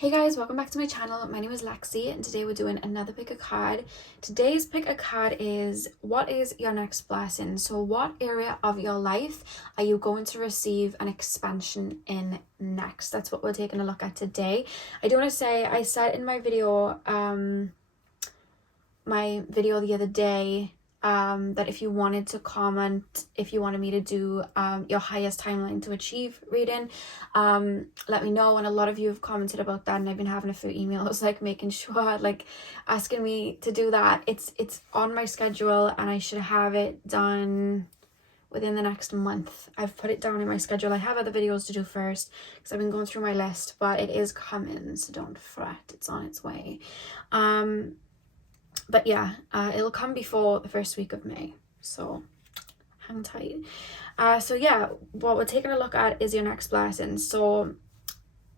Hey guys, welcome back to my channel. My name is Lexi and today we're doing another pick a card. Today's pick a card is, what is your next blessing? So what area of your life are you going to receive an expansion in next? That's what we're taking a look at today. I do want to say, I said in my video, the other day, that if you wanted to comment, if you wanted me to do your highest timeline to achieve reading, let me know. And a lot of you have commented about that, and I've been having a few emails like making sure, like asking me to do that. It's on my schedule and I should have it done within the next month. I've put it down in my schedule. I have other videos to do first because I've been going through my list, but it is coming, so don't fret, it's on its way. But yeah, it'll come before the first week of May, so hang tight. So yeah, what we're taking a look at is your next blessing. So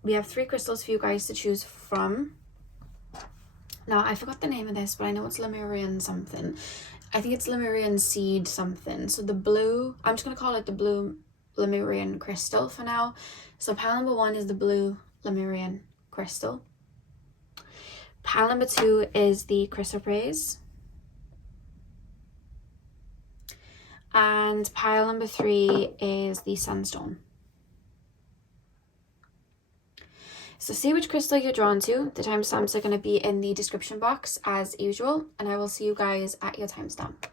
we have 3 crystals for you guys to choose from. Now, I forgot the name of this, but I know it's Lemurian something. I think it's Lemurian seed something. So the blue, I'm just going to call it the blue Lemurian crystal for now. So pile number 1 is the blue Lemurian crystal. Pile number 2 is the chrysoprase. And pile number 3 is the sunstone. So see which crystal you're drawn to. The timestamps are going to be in the description box as usual, and I will see you guys at your timestamp.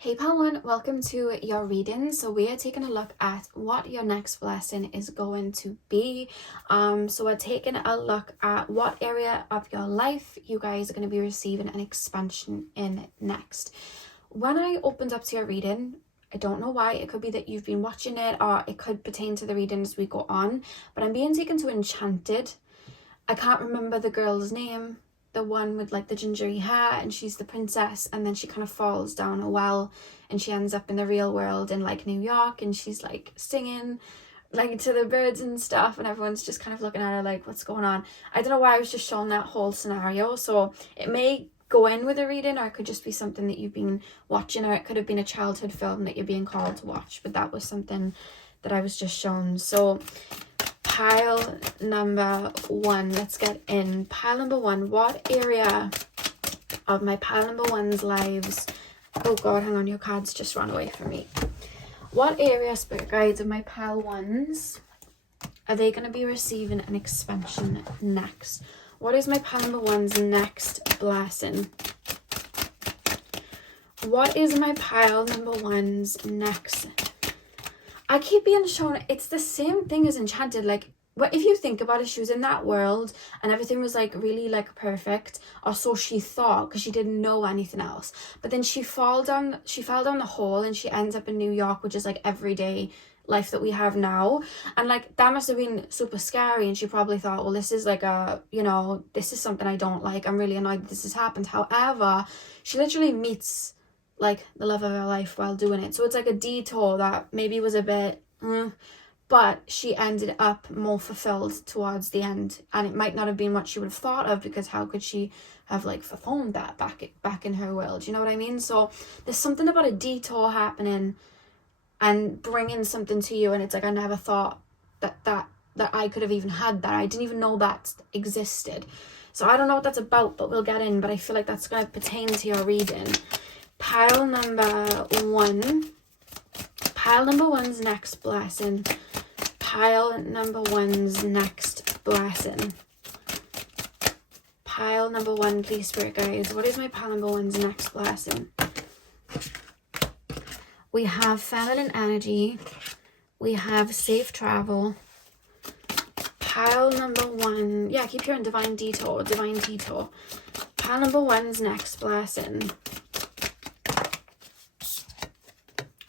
Hey pile 1, welcome to your reading. So we are taking a look at what your next blessing is going to be. So we're taking a look at what area of your life you guys are going to be receiving an expansion in next. When I opened up to your reading, I don't know why, it could be that you've been watching it, or it could pertain to the reading as we go on, but I'm being taken to Enchanted. I can't remember the girl's name. The one with like the gingery hair, and she's the princess, and then she kind of falls down a well and she ends up in the real world in like New York, and she's like singing like to the birds and stuff, and everyone's just kind of looking at her like, what's going on? I don't know why I was just shown that whole scenario, so it may go in with a reading, or it could just be something that you've been watching, or it could have been a childhood film that you're being called to watch, but that was something that I was just shown. So pile number 1, let's get in. Pile number 1, what area of my pile number 1's lives, oh god, hang on, your cards just ran away from me. What area, spirit guides, of my pile 1's are they going to be receiving an expansion next? What is my pile number 1's next blessing? What is my pile number 1's next? I keep being shown it's the same thing as Enchanted. Like, if you think about it, she was in that world and everything was like really like perfect, or so she thought, because she didn't know anything else. But then she fell down the hole and she ends up in New York, which is like everyday life that we have now. And like, that must have been super scary, and she probably thought, well, this is like a, you know, this is something I don't like, I'm really annoyed that this has happened. However, she literally meets like the love of her life while doing it, so it's like a detour that maybe was a bit but she ended up more fulfilled towards the end, and it might not have been what she would have thought of, because how could she have like fulfilled that back in her world, you know what I mean? So there's something about a detour happening and bringing something to you, and it's like, I never thought that I could have even had that. I didn't even know that existed. So I don't know what that's about, but we'll get in. But I feel like that's going to pertain to your reading. Pile number 1. Pile number 1's next blessing. Pile number 1's next blessing. Pile number 1, please, spirit guides. What is my pile number 1's next blessing? We have feminine energy. We have safe travel. Pile number 1. Yeah, I keep hearing divine detour. Divine detour. Pile number 1's next blessing.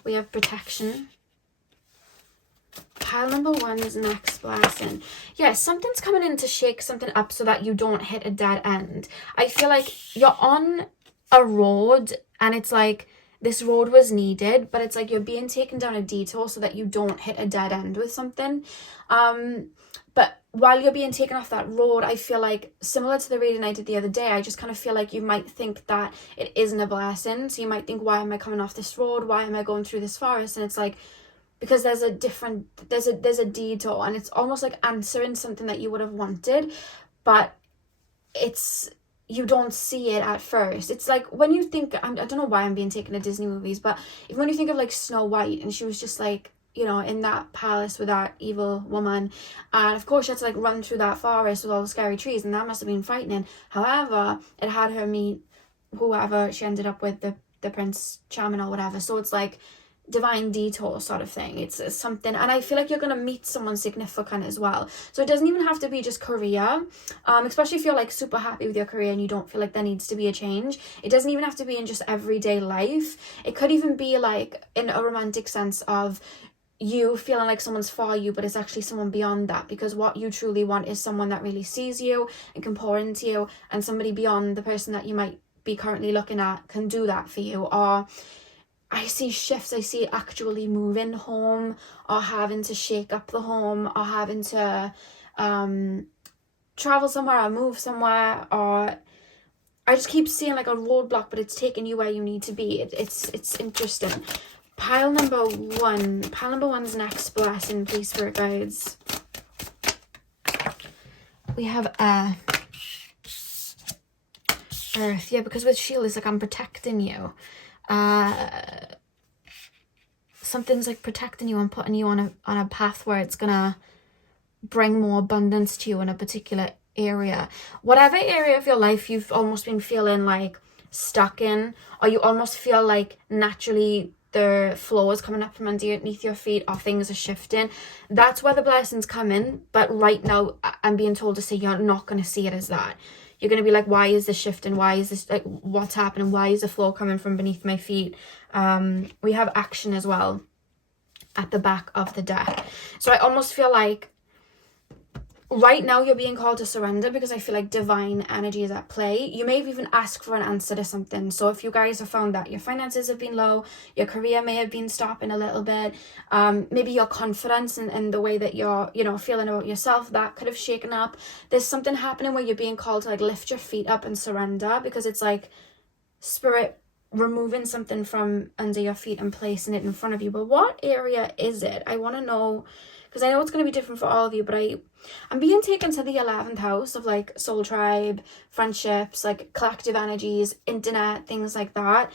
We have protection. Pile number 1's next blessing. Yeah, something's coming in to shake something up so that you don't hit a dead end. I feel like you're on a road and it's like, this road was needed, but it's like you're being taken down a detour so that you don't hit a dead end with something. But while you're being taken off that road, I feel like, similar to the reading I did the other day, I just kind of feel like you might think that it isn't a blessing. So you might think, why am I coming off this road? Why am I going through this forest? And it's like, because there's a detour, and it's almost like answering something that you would have wanted. but you don't see it at first. It's like when you think, I don't know why I'm being taken to Disney movies, but even when you think of like Snow White, and she was just like, you know, in that palace with that evil woman, and of course she had to like run through that forest with all the scary trees, and that must have been frightening. However, it had her meet whoever she ended up with, the Prince Charming or whatever. So it's like divine detour sort of thing. It's something, and I feel like you're gonna meet someone significant as well. So it doesn't even have to be just career, especially if you're like super happy with your career and you don't feel like there needs to be a change. It doesn't even have to be in just everyday life. It could even be like in a romantic sense of you feeling like someone's for you, but it's actually someone beyond that, because what you truly want is someone that really sees you and can pour into you, and somebody beyond the person that you might be currently looking at can do that for you. Or I see shifts, I see actually moving home, or having to shake up the home, or having to travel somewhere or move somewhere, or I just keep seeing like a roadblock, but it's taking you where you need to be. It's interesting. Pile number one's next blessing, please, spirit guides. We have Earth. Yeah, because with shield it's like I'm protecting you. Something's like protecting you and putting you on a path where it's gonna bring more abundance to you in a particular area. Whatever area of your life you've almost been feeling like stuck in, or you almost feel like naturally the floor is coming up from underneath your feet, or things are shifting, that's where the blessings come in. But right now I'm being told to say you're not going to see it as that. You're going to be like, why is this shifting? Why is this, like, what's happening? Why is the floor coming from beneath my feet? We have action as well at the back of the deck. So I almost feel like right now you're being called to surrender, because I feel like divine energy is at play. You may have even asked for an answer to something. So if you guys have found that your finances have been low, your career may have been stopping a little bit, maybe your confidence and the way that you're, you know, feeling about yourself, that could have shaken up. There's something happening where you're being called to like lift your feet up and surrender, because it's like spirit removing something from under your feet and placing it in front of you. But what area is it? I want to know, because I know it's going to be different for all of you, but I'm being taken to the 11th house of like soul tribe, friendships, like collective energies, internet, things like that.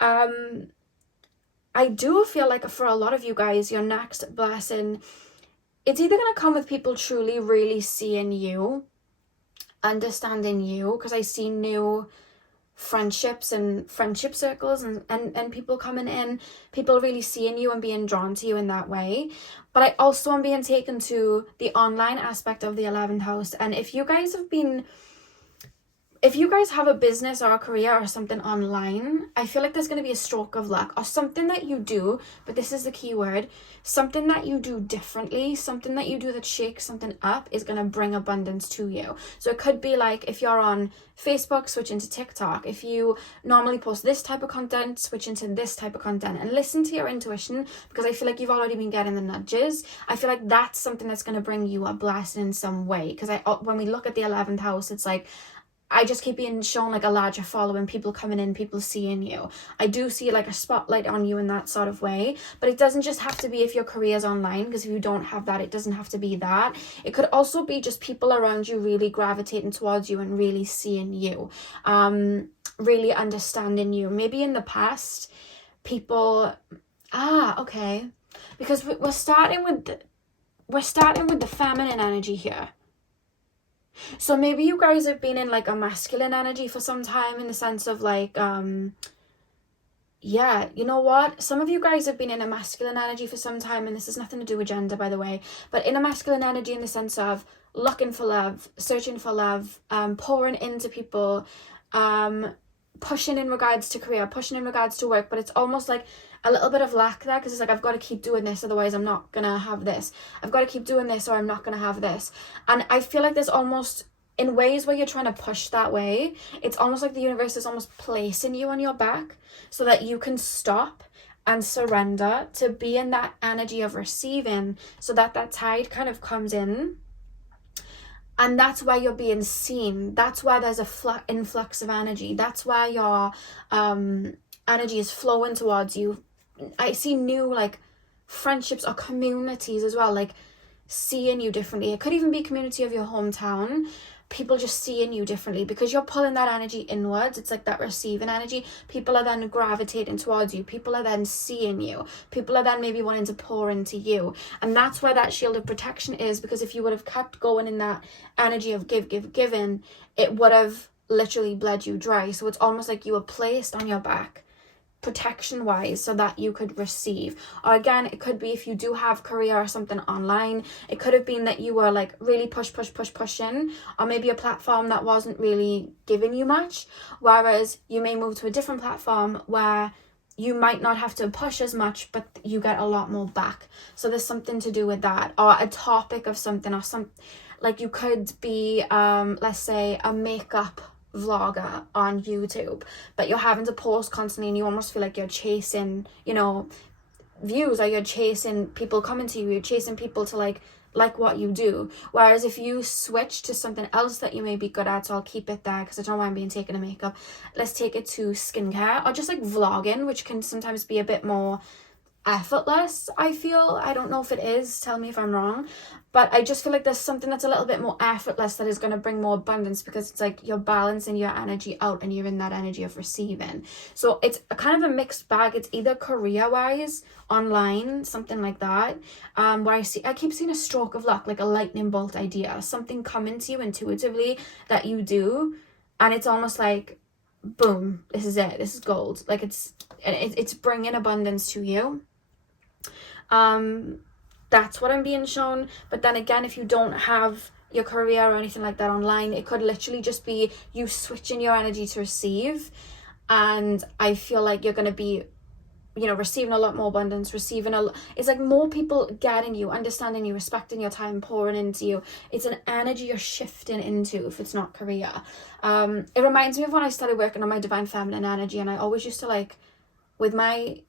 I do feel like for a lot of you guys, your next blessing, it's either going to come with people truly really seeing you, understanding you, because I see new friendships and friendship circles and people coming in, people really seeing you and being drawn to you in that way. But I also am being taken to the online aspect of the 11th house. And if you guys have a business or a career or something online, I feel like there's going to be a stroke of luck, or something that you do, but this is the key word, something that you do differently, something that you do that shakes something up is going to bring abundance to you. So it could be like if you're on Facebook, switch into TikTok. If you normally post this type of content, switch into this type of content, and listen to your intuition, because I feel like you've already been getting the nudges. I feel like that's something that's going to bring you a blessing in some way, because when we look at the 11th house, it's like I just keep being shown like a larger following, people coming in, people seeing you. I do see like a spotlight on you in that sort of way, but it doesn't just have to be if your career's online, because if you don't have that, it doesn't have to be that. It could also be just people around you really gravitating towards you and really seeing you, really understanding you. Maybe in the past, people, okay, because we're starting with the feminine energy here. So maybe you guys have been in like a masculine energy for some time, in the sense of like, yeah, you know what? Some of you guys have been in a masculine energy for some time, and this has nothing to do with gender, by the way, but in a masculine energy in the sense of looking for love, searching for love, pouring into people, pushing in regards to career, pushing in regards to work, but it's almost like a little bit of lack there, because it's like, I've got to keep doing this, otherwise I'm not gonna have this. I've got to keep doing this, or I'm not gonna have this. And I feel like there's almost, in ways where you're trying to push that way, it's almost like the universe is almost placing you on your back so that you can stop and surrender to be in that energy of receiving, so that tide kind of comes in. And that's where you're being seen. That's where there's a influx of energy. That's where your energy is flowing towards you. I see new like friendships or communities as well, like seeing you differently. It could even be community of your hometown, people just seeing you differently because you're pulling that energy inwards. It's like that receiving energy. People are then gravitating towards you. People are then seeing you. People are then maybe wanting to pour into you. And that's where that shield of protection is, because if you would have kept going in that energy of giving, it would have literally bled you dry. So it's almost like you were placed on your back protection wise so that you could receive. Or again, it could be if you do have career or something online, it could have been that you were like really pushing, or maybe a platform that wasn't really giving you much, whereas you may move to a different platform where you might not have to push as much, but you get a lot more back. So there's something to do with that, or a topic of something, or some, like you could be let's say a makeup vlogger on YouTube, but you're having to post constantly and you almost feel like you're chasing, you know, views, or you're chasing people coming to you, you're chasing people to like what you do. Whereas if you switch to something else that you may be good at, so I'll keep it there because I don't mind being taken to makeup, let's take it to skincare or just like vlogging, which can sometimes be a bit more effortless, I feel. I don't know if it is, tell me if I'm wrong, but I just feel like there's something that's a little bit more effortless that is going to bring more abundance, because it's like you're balancing your energy out and you're in that energy of receiving. So it's a kind of a mixed bag. It's either career wise, online, something like that, where I keep seeing a stroke of luck, like a lightning bolt idea, something coming to you intuitively that you do, and it's almost like boom, this is it, this is gold. Like it's bringing abundance to you. That's what I'm being shown. But then again, if you don't have your career or anything like that online, it could literally just be you switching your energy to receive, and I feel like you're going to be, you know, receiving a lot more abundance, it's like more people getting you, understanding you, respecting your time, pouring into you. It's an energy you're shifting into if it's not career. It reminds me of when I started working on my divine feminine energy, and I always used to like, with my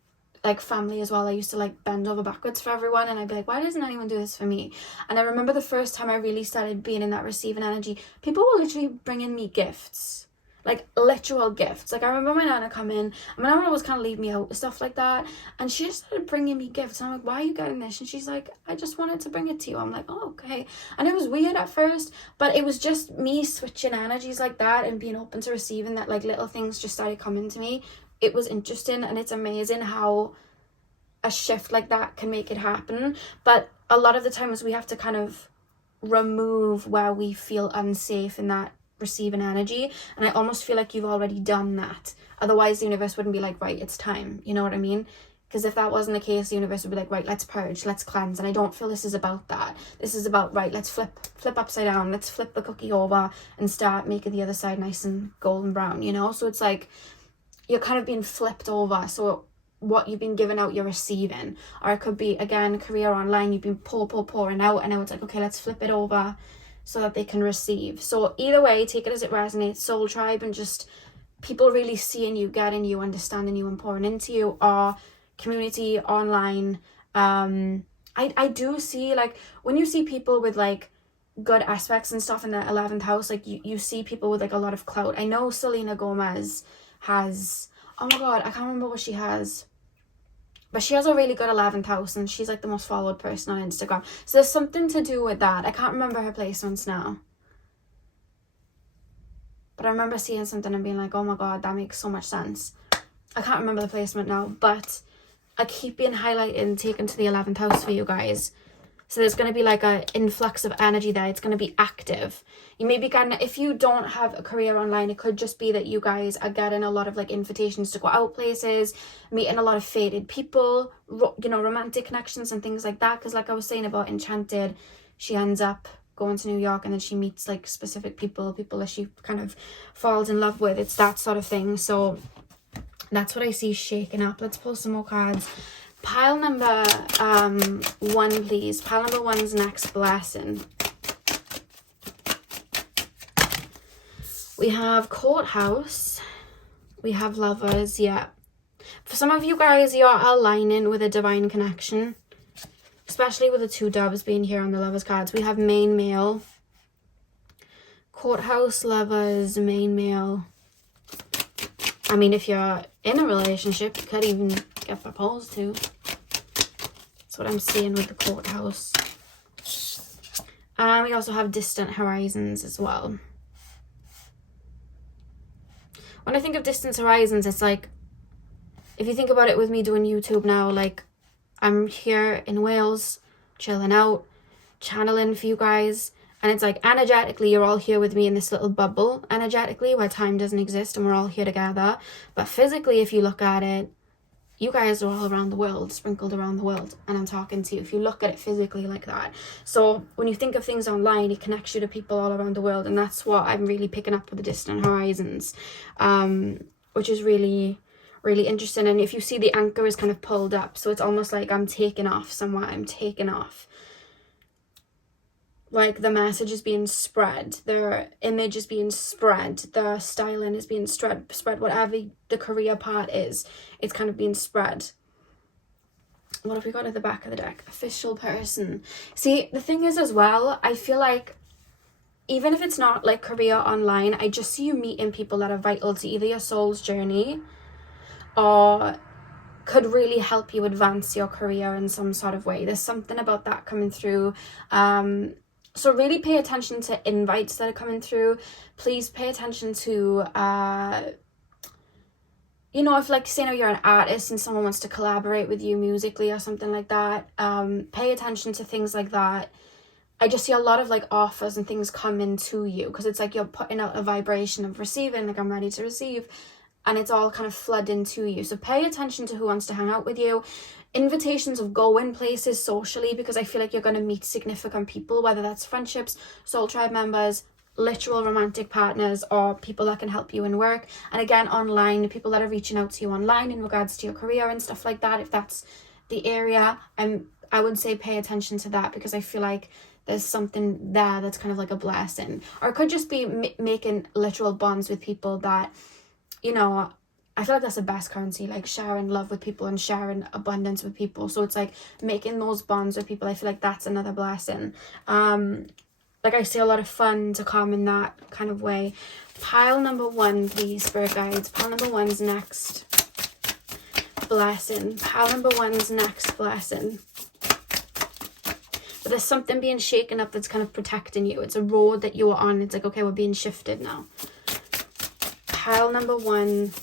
like family as well, I used to like bend over backwards for everyone, and I'd be like, why doesn't anyone do this for me? And I remember the first time I really started being in that receiving energy, people were literally bringing me gifts, like literal gifts. Like I remember my nana come in, and my nana was kind of leave me out with stuff like that, and she just started bringing me gifts, and I'm like, why are you getting this? And she's like, I just wanted to bring it to you. I'm like, oh, okay. And it was weird at first, but it was just me switching energies like that and being open to receiving that, like little things just started coming to me. It was interesting, and it's amazing how a shift like that can make it happen. But a lot of the times we have to kind of remove where we feel unsafe in that receiving energy, and I almost feel like you've already done that. Otherwise the universe wouldn't be like, right, it's time, you know what I mean? Because if that wasn't the case, the universe would be like, right, let's purge, let's cleanse. And I don't feel this is about that. This is about, right, let's flip upside down, let's flip the cookie over and start making the other side nice and golden brown, you know? So it's like you're kind of being flipped over. So what you've been giving out, you're receiving. Or it could be, again, career online, you've been pouring out, and now it's like, okay, let's flip it over so that they can receive. So either way, take it as it resonates. Soul tribe, and just people really seeing you, getting you, understanding you, and pouring into you. Or community online. I do see, like, when you see people with like good aspects and stuff in the 11th house, like you see people with like a lot of clout. I know Selena Gomez has, oh my god, I can't remember what she has, but she has a really good 11th house, and she's like the most followed person on Instagram. So there's something to do with that. I can't remember her placements now, but I remember seeing something and being like, oh my god, that makes so much sense. I can't remember the placement now, but I keep being highlighted and taken to the 11th house for you guys. So there's going to be like an influx of energy there. It's going to be active. You may be getting, if you don't have a career online, it could just be that you guys are getting a lot of like invitations to go out places, meeting a lot of fated people, you know, romantic connections and things like that. Because like I was saying about Enchanted, she ends up going to New York, and then she meets like specific people that she kind of falls in love with. It's that sort of thing. So that's what I see shaking up. Let's pull some more cards. Pile number 1, please. Pile number 1's next blessing. We have Courthouse. We have Lovers. Yeah. For some of you guys, you're aligning with a divine connection, especially with the 2 doves being here on the Lovers cards. We have main male. Courthouse, Lovers, main male. I mean, if you're in a relationship, you could even get proposed to. That's what I'm seeing with the Courthouse. We also have Distant Horizons as well. when I think of distant horizons, it's like, if you think about it with me doing YouTube now, like, I'm here in Wales, chilling out, channeling for you guys, and it's like, energetically, you're all here with me in this little bubble, energetically, where time doesn't exist, and we're all here together. But physically, if you look at it, you guys are all around the world, sprinkled around the world, and I'm talking to you, if you look at it physically like that. So when you think of things online, it connects you to people all around the world, and that's what I'm really picking up with the distant horizons, which is really, really interesting. And if you see, the anchor is kind of pulled up, so it's almost like I'm taking off somewhere, I'm taking off. Like, the message is being spread, their image is being spread, the styling is being spread, whatever the career part is, it's kind of being spread. What have we got at the back of the deck? Official person. See, the thing is as well, I feel like, even if it's not like career online, I just see you meeting people that are vital to either your soul's journey or could really help you advance your career in some sort of way. There's something about that coming through. So really pay attention to invites that are coming through. Please pay attention to, you know, if, like, say now you're an artist and someone wants to collaborate with you musically or something like that, pay attention to things like that. I just see a lot of, like, offers and things coming to you, because it's like you're putting out a vibration of receiving, like, I'm ready to receive, and it's all kind of flooding to you. So pay attention to who wants to hang out with you. Invitations of going places socially, because I feel like you're going to meet significant people, whether that's friendships, soul tribe members, literal romantic partners, or people that can help you in work. And again, online, people that are reaching out to you online in regards to your career and stuff like that, if that's the area, I would say pay attention to that, because I feel like there's something there that's kind of like a blessing. Or it could just be making literal bonds with people that, you know, I feel like that's the best currency, like sharing love with people and sharing abundance with people. So it's like making those bonds with people. I feel like that's another blessing. Like, I see a lot of fun to come in that kind of way. Pile number 1, please, spirit guides. Pile number 1's next blessing. Pile number 1's next blessing. But there's something being shaken up that's kind of protecting you. It's a road that you are on. It's like, okay, we're being shifted now. Pile number 1.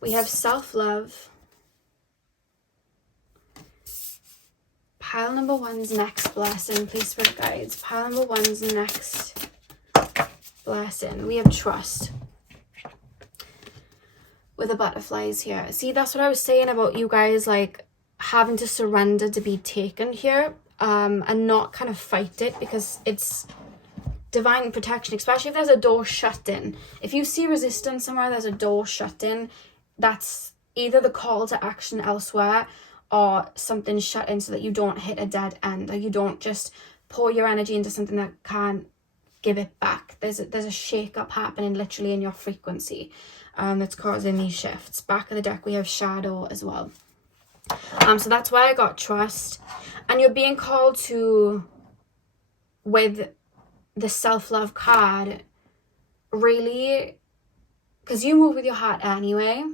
We have self-love. Pile number 1's next blessing, please, spirit guides. Pile number 1's next blessing. We have trust. With the butterflies here. See, that's what I was saying about you guys, like, having to surrender to be taken here, and not kind of fight it, because it's divine protection, especially if there's a door shut in. If you see resistance somewhere, there's a door shut in, that's either the call to action elsewhere or something shut in so that you don't hit a dead end, or you don't just pour your energy into something that can't give it back. There's a shake up happening literally in your frequency, that's causing these shifts. Back of the deck we have shadow as well. So that's why I got trust. And you're being called to, with the self-love card, really, because you move with your heart anyway,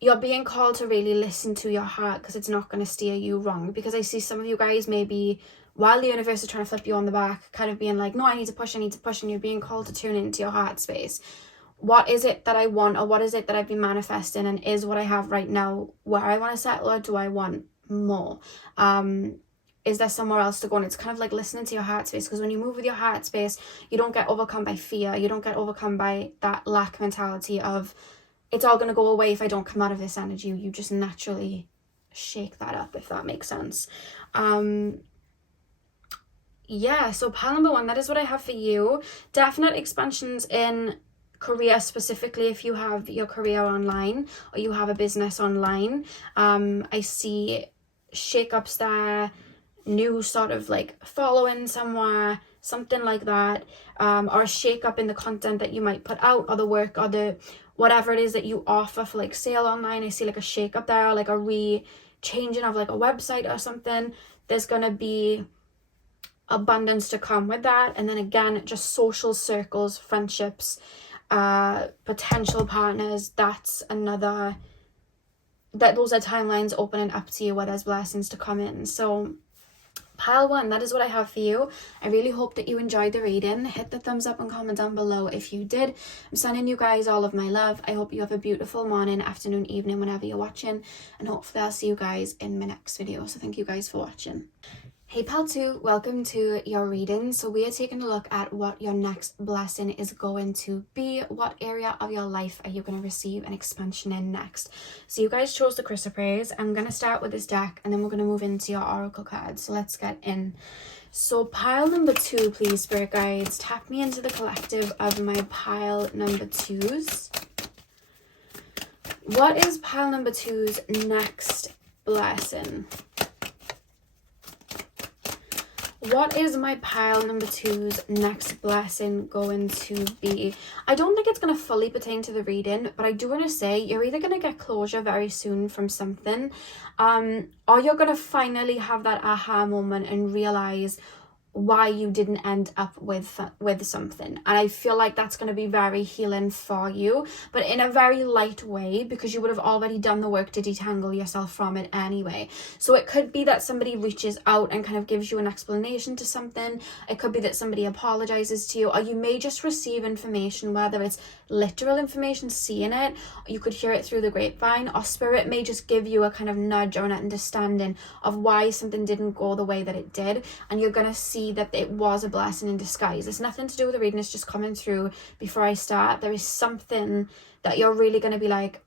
you're being called to really listen to your heart, because it's not going to steer you wrong. Because I see some of you guys, maybe while the universe is trying to flip you on the back, kind of being like, no, I need to push, and you're being called to tune into your heart space. What is it that I want, or what is it that I've been manifesting, and is what I have right now where I want to settle, or do I want more? Is there somewhere else to go? And it's kind of like listening to your heart space, because when you move with your heart space, you don't get overcome by fear. You don't get overcome by that lack mentality of, it's all going to go away if I don't come out of this energy. You just naturally shake that up, if that makes sense. Yeah, so pile number 1, that is what I have for you. Definite expansions in career, specifically if you have your career online or you have a business online. I see shake-ups there, new sort of like following somewhere, something like that, or a shake-up in the content that you might put out, or the work, or the whatever it is that you offer for like sale online. I see like a shake-up there, or like a changing of like a website or something. There's gonna be abundance to come with that. And then again, just social circles, friendships, potential partners, that's another, those are timelines opening up to you where there's blessings to come in. So Pile 1, that is what I have for you. I really hope that you enjoyed the reading. Hit the thumbs up and comment down below if you did. I'm sending you guys all of my love. I hope you have a beautiful morning, afternoon, evening, whenever you're watching. And hopefully I'll see you guys in my next video. So thank you guys for watching. Hey Pile 2, welcome to your reading. So we are taking a look at what your next blessing is going to be. What area of your life are you going to receive an expansion in next? So you guys chose the chrysoprase. I'm going to start with this deck and then we're going to move into your oracle cards. So let's get in. So pile number 2, please, spirit guides. Tap me into the collective of my pile number 2s. What is pile number 2's next blessing? What is my pile number 2's next blessing going to be? I don't think it's going to fully pertain to the reading, but I do want to say you're either going to get closure very soon from something, or you're going to finally have that aha moment and realize why you didn't end up with something. And I feel like that's going to be very healing for you, but in a very light way, because you would have already done the work to detangle yourself from it anyway. So it could be that somebody reaches out and kind of gives you an explanation to something. It could be that somebody apologizes to you, or you may just receive information, whether it's literal information, seeing it, or you could hear it through the grapevine, or spirit may just give you a kind of nudge or an understanding of why something didn't go the way that it did, and you're going to see that it was a blessing in disguise. It's nothing to do with the reading, it's just coming through before I start. There is something that you're really going to be like,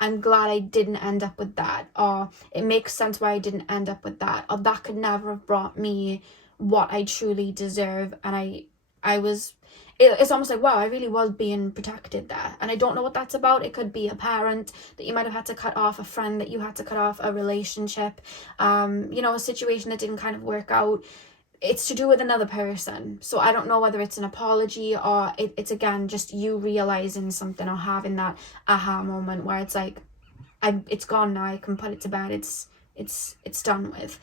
I'm glad I didn't end up with that, or it makes sense why I didn't end up with that, or that could never have brought me what I truly deserve. And it's almost like, wow, I really was being protected there. And I don't know what that's about. It could be a parent that you might have had to cut off, a friend that you had to cut off, a relationship, a situation that didn't kind of work out. It's to do with another person. So I don't know whether it's an apology or it's again just you realizing something or having that aha moment where it's like, it's gone now, I can put it to bed, it's done with.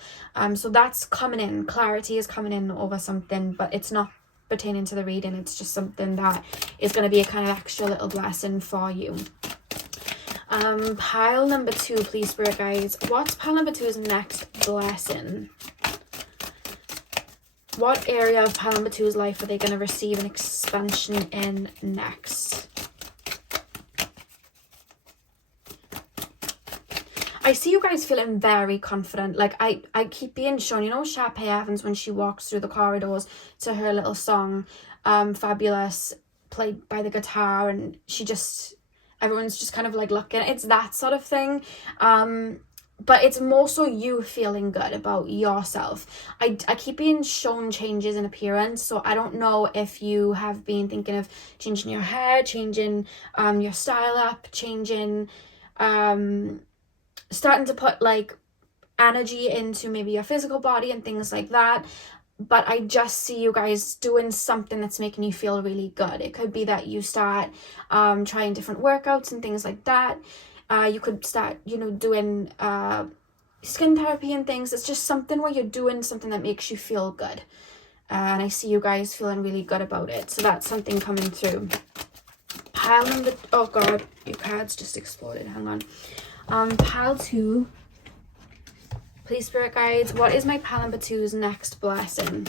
So that's coming in. Clarity is coming in over something, but it's not pertaining to the reading. It's just something that is going to be a kind of extra little blessing for you. Pile number 2, please, spirit guides. What's pile number 2's next blessing? What area of pile number 2's life are they going to receive an expansion in next? I see you guys feeling very confident. Like I keep being shown, Sharpay Evans when she walks through the corridors to her little song, Fabulous, played by the guitar, and everyone's just kind of like looking. It's that sort of thing. But it's more so you feeling good about yourself. I keep being shown changes in appearance. So I don't know if you have been thinking of changing your hair, changing your style up, changing, starting to put like energy into maybe your physical body and things like that. But I just see you guys doing something that's making you feel really good. It could be that you start trying different workouts and things like that. You could start, doing skin therapy and things. It's just something where you're doing something that makes you feel good. And I see you guys feeling really good about it. So that's something coming through. Pile number... Oh, God. Your cards just exploded. Hang on. Pile 2. Please, spirit guides. What is my pile number 2's next blessing?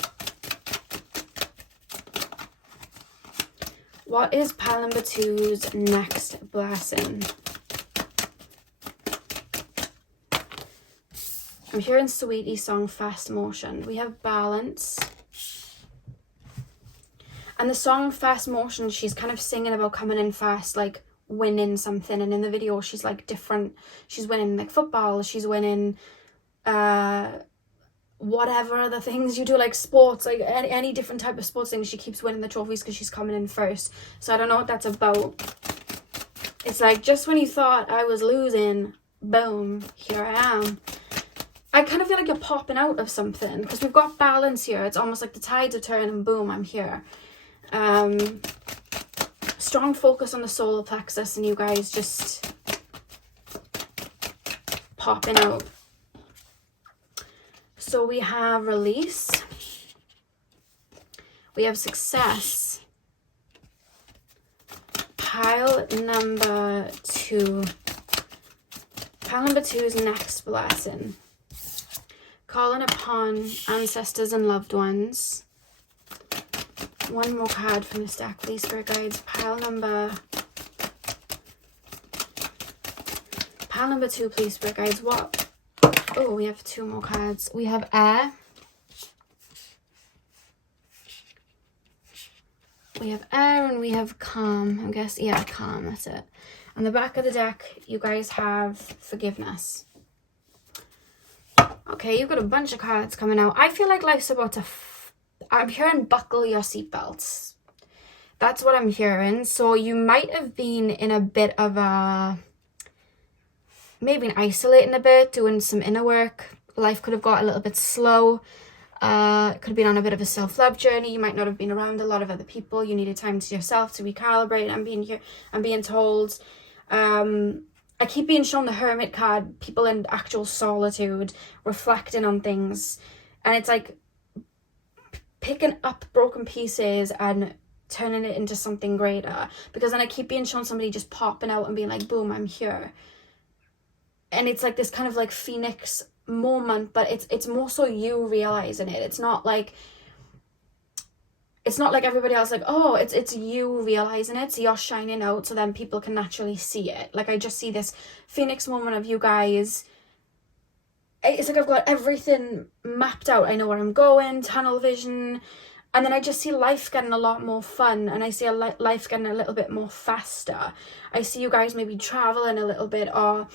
What is pile number 2's next blessing? I'm hearing Sweetie song Fast Motion. We have balance. And the song Fast Motion, she's kind of singing about coming in fast, like winning something. And in the video, she's like different. She's winning like football. She's winning whatever other things you do, like sports, like any different type of sports thing. She keeps winning the trophies because she's coming in first. So I don't know what that's about. It's like, just when you thought I was losing, boom, here I am. I kind of feel like you're popping out of something because we've got balance here. It's almost like the tides are turning and boom, I'm here. Strong focus on the solar plexus and you guys just popping out. So we have release. We have success. Pile number 2. Pile number 2's next blessing. calling upon ancestors and loved ones. One more card from this deck, please, Spirit Guides. Pile number 2, please, Spirit Guides. What? Oh, we have 2 more cards. We have air. We have air and we have calm. I guess, yeah, calm, that's it. On the back of the deck, you guys have forgiveness. Okay, you've got a bunch of cards coming out. I feel like life's about to... I'm hearing buckle your seatbelts. That's what I'm hearing. So you might have been in a bit of a... maybe isolating a bit, doing some inner work. Life could have got a little bit slow. Could have been on a bit of a self-love journey. You might not have been around a lot of other people. You needed time to yourself to recalibrate. I'm being told. I keep being shown the Hermit card, people in actual solitude, reflecting on things. And it's like picking up broken pieces and turning it into something greater. Because then I keep being shown somebody just popping out and being like, boom, I'm here. And it's like this kind of like phoenix moment, but it's more so you realizing it. It's not like everybody else, like, oh, it's you realizing it, so you're shining out, so then people can naturally see it. Like, I just see this phoenix moment of you guys. It's like I've got everything mapped out. I know where I'm going, tunnel vision, and then I just see life getting a lot more fun, and I see life getting a little bit more faster. I see you guys maybe traveling a little bit, or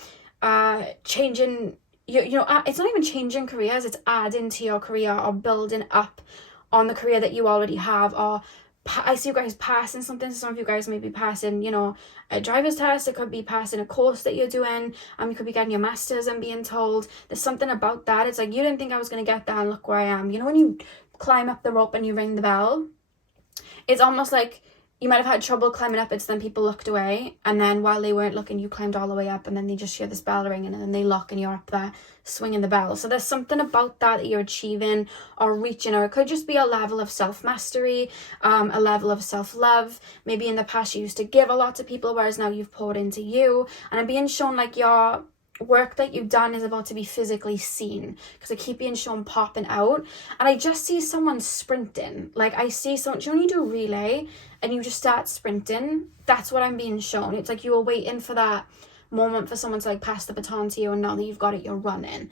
changing, you know, it's not even changing careers, it's adding to your career or building up on the career that you already have. Or I see you guys passing something. Some of you guys may be passing, you know, a driver's test. It could be passing a course that you're doing. You could be getting your master's and being told there's something about that. It's like, you didn't think I was going to get there, and look where I am. You know, when you climb up the rope and you ring the bell, it's almost like you might have had trouble climbing up it, so then people looked away, and then while they weren't looking, you climbed all the way up, and then they just hear this bell ringing, and then they look and you're up there swinging the bell. So there's something about that you're achieving or reaching, or it could just be a level of self-mastery, a level of self-love. Maybe in the past you used to give a lot to people, whereas now you've poured into you, and I'm being shown like your work that you've done is about to be physically seen, because I keep being shown popping out, and I just see someone sprinting. Like, I see someone, do you know when you do a relay and you just start sprinting? That's what I'm being shown. It's like you were waiting for that moment for someone to like pass the baton to you, and now that you've got it, you're running.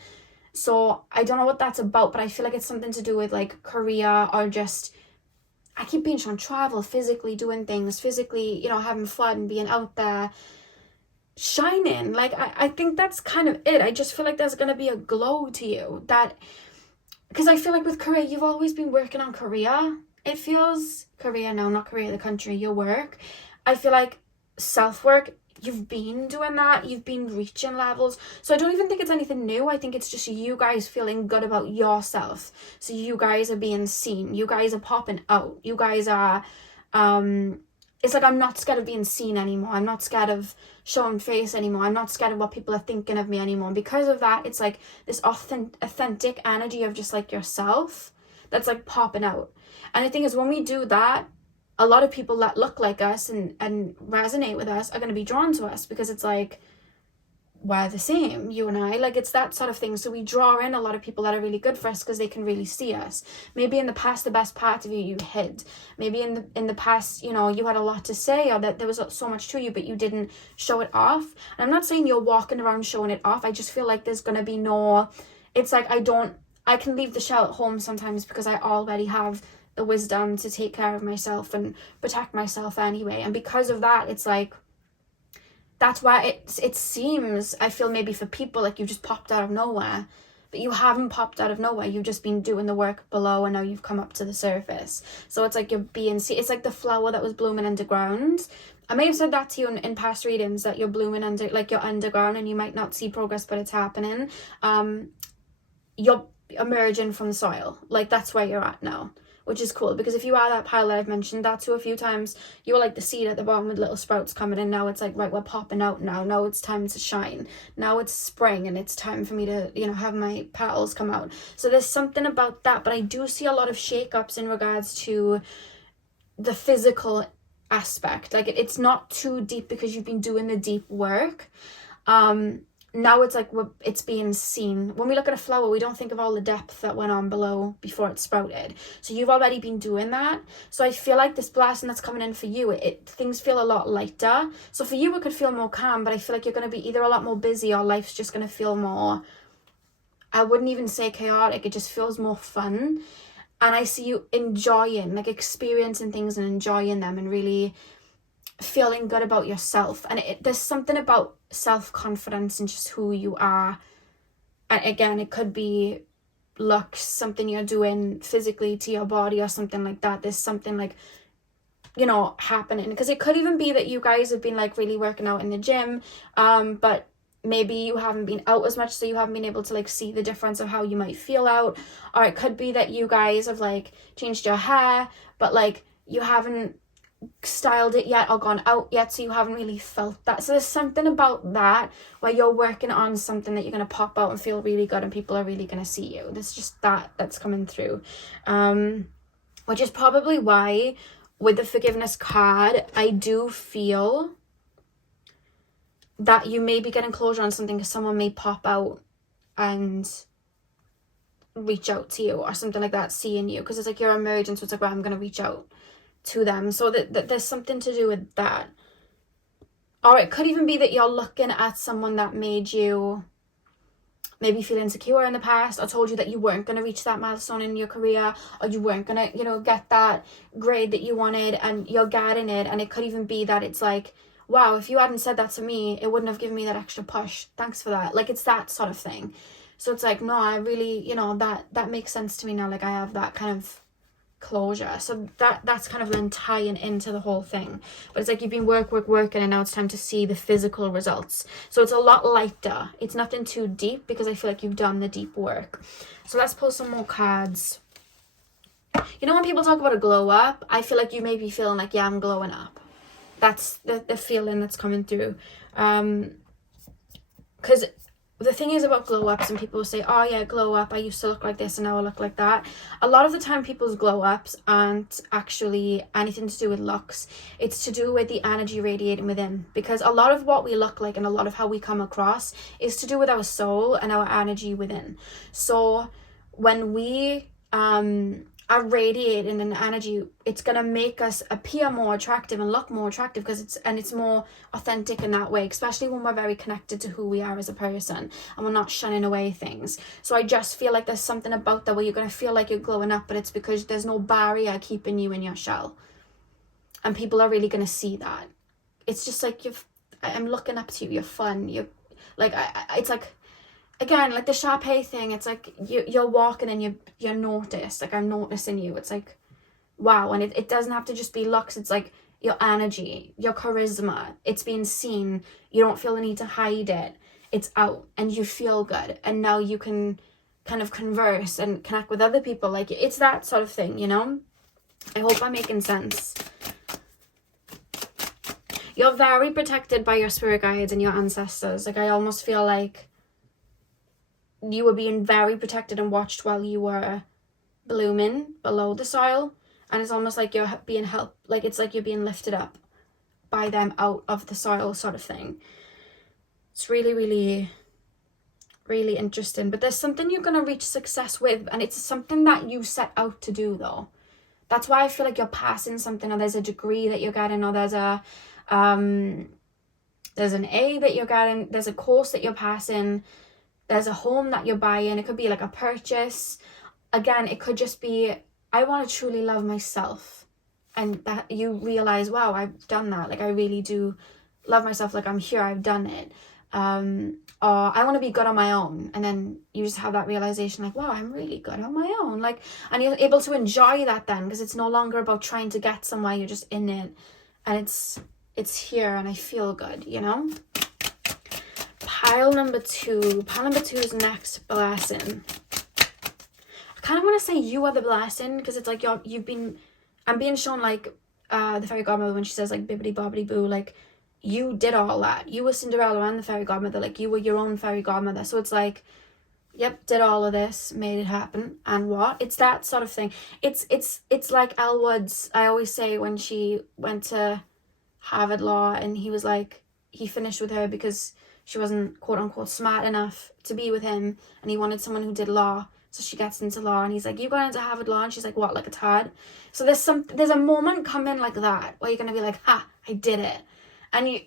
So I don't know what that's about, but I feel like it's something to do with like career, or just, I keep being shown travel, physically doing things, physically, you know, having fun, being out there, shining. Like, I think that's kind of it. I just feel like there's going to be a glow to you, that, because I feel like with career, you've always been working on career. It feels career now, not career, the country, your work. I feel like self-work, you've been doing that, you've been reaching levels. So I don't even think it's anything new. I think it's just you guys feeling good about yourself. So you guys are being seen, you guys are popping out, you guys are it's like, I'm not scared of being seen anymore. I'm not scared of showing face anymore. I'm not scared of what people are thinking of me anymore. And because of that, it's like this authentic energy of just like yourself that's like popping out. And the thing is, when we do that, a lot of people that look like us and resonate with us are going to be drawn to us, because it's like, we're the same, you and I. Like, it's that sort of thing. So we draw in a lot of people that are really good for us because they can really see us. Maybe in the past, the best part of you hid. Maybe in the past, you know, you had a lot to say, or that there was so much to you, but you didn't show it off. And I'm not saying you're walking around showing it off. I just feel like there's going to be no, it's like, I can leave the shell at home sometimes because I already have the wisdom to take care of myself and protect myself anyway. And because of that, it's like, that's why it seems, I feel maybe for people, like you just popped out of nowhere. But you haven't popped out of nowhere. You've just been doing the work below, and now you've come up to the surface. So it's like you're being seen. It's like the flower that was blooming underground. I may have said that to you in past readings, that you're blooming under, like you're underground, and you might not see progress, but it's happening. You're emerging from the soil. Like, that's where you're at now, which is cool, because if you are that pile that I've mentioned that to a few times, you were like the seed at the bottom with little sprouts coming in. Now it's like, right, we're popping out now it's time to shine. Now it's spring, and it's time for me to, you know, have my petals come out. So there's something about that, but I do see a lot of shakeups in regards to the physical aspect. Like, it's not too deep because you've been doing the deep work. now it's like it's being seen. When we look at a flower, we don't think of all the depth that went on below before it sprouted. So you've already been doing that. So I feel like this blessing that's coming in for you, things feel a lot lighter. So for you, it could feel more calm, but I feel like you're going to be either a lot more busy or life's just going to feel more, I wouldn't even say chaotic. It just feels more fun. And I see you enjoying, like experiencing things and enjoying them and really feeling good about yourself. And there's something about self-confidence and just who you are. And again, it could be looks, something you're doing physically to your body or something like that. There's something like, you know, happening, because it could even be that you guys have been like really working out in the gym, but maybe you haven't been out as much, so you haven't been able to like see the difference of how you might feel out. Or it could be that you guys have like changed your hair, but like you haven't styled it yet or gone out yet, so you haven't really felt that. So there's something about that where you're working on something that you're going to pop out and feel really good, and people are really going to see you. There's just that's coming through, which is probably why with the forgiveness card, I do feel that you may be getting closure on something, because someone may pop out and reach out to you or something like that, seeing you, because it's like you're emerging, so it's like, well, I'm going to reach out to them. So that there's something to do with that. Or it could even be that you're looking at someone that made you maybe feel insecure in the past, or told you that you weren't going to reach that milestone in your career, or you weren't going to, you know, get that grade that you wanted, and you're getting it. And it could even be that it's like, wow, if you hadn't said that to me, it wouldn't have given me that extra push. Thanks for that. Like, it's that sort of thing. So it's like, no, I really, you know, that makes sense to me now. Like, I have that kind of closure. So that's kind of then tying into the whole thing. But it's like you've been working, and now it's time to see the physical results. So it's a lot lighter. It's nothing too deep, because I feel like you've done the deep work. So let's pull some more cards. You know, when people talk about a glow up, I feel like you may be feeling like, yeah, I'm glowing up. That's the feeling that's coming through. Because the thing is about glow ups, and people will say, oh yeah, glow up, I used to look like this and now I look like that. A lot of the time people's glow ups aren't actually anything to do with looks. It's to do with the energy radiating within, because a lot of what we look like and a lot of how we come across is to do with our soul and our energy within. So when we are radiating an energy, it's going to make us appear more attractive and look more attractive, because it's more authentic in that way, especially when we're very connected to who we are as a person and we're not shunning away things. So I just feel like there's something about that where you're going to feel like you're glowing up, but it's because there's no barrier keeping you in your shell, and people are really going to see that. It's just like, I'm looking up to you, you're fun, you're like, it's like, again, like the CASHAPP thing, it's like you're walking and you're noticed. Like, I'm noticing you. It's like, wow. And it doesn't have to just be looks. It's like your energy, your charisma. It's being seen. You don't feel the need to hide it. It's out, and you feel good. And now you can kind of converse and connect with other people. Like, it's that sort of thing, you know? I hope I'm making sense. You're very protected by your spirit guides and your ancestors. Like, I almost feel like you were being very protected and watched while you were blooming below the soil, and it's almost like you're being helped, like it's like you're being lifted up by them out of the soil, sort of thing. It's really, really, really interesting. But there's something you're going to reach success with, and it's something that you set out to do, though. That's why I feel like you're passing something, or there's a degree that you're getting, or there's an A that you're getting, there's a course that you're passing, there's a home that you're buying. It could be like a purchase. Again, it could just be, I want to truly love myself. And that you realize, wow, I've done that. Like, I really do love myself. Like, I'm here, I've done it. Or I want to be good on my own. And then you just have that realization, like, wow, I'm really good on my own. Like, and you're able to enjoy that then, because it's no longer about trying to get somewhere. You're just in it. And it's here, and I feel good, you know? Pile number two. Pile number two is next blessing. I kind of want to say you are the blessing, because it's like I'm being shown like the fairy godmother when she says like bibbidi bobbidi boo, like you did all that. You were Cinderella and the fairy godmother, like you were your own fairy godmother. So it's like, yep, did all of this, made it happen, and what? It's that sort of thing. It's like Elle Woods, I always say, when she went to Harvard Law, and he was like, he finished with her because she wasn't quote unquote smart enough to be with him, and he wanted someone who did law. So she gets into law, and he's like, you got into Harvard Law? And she's like, what, like a tad? So there's a moment coming like that where you're going to be like, I did it. And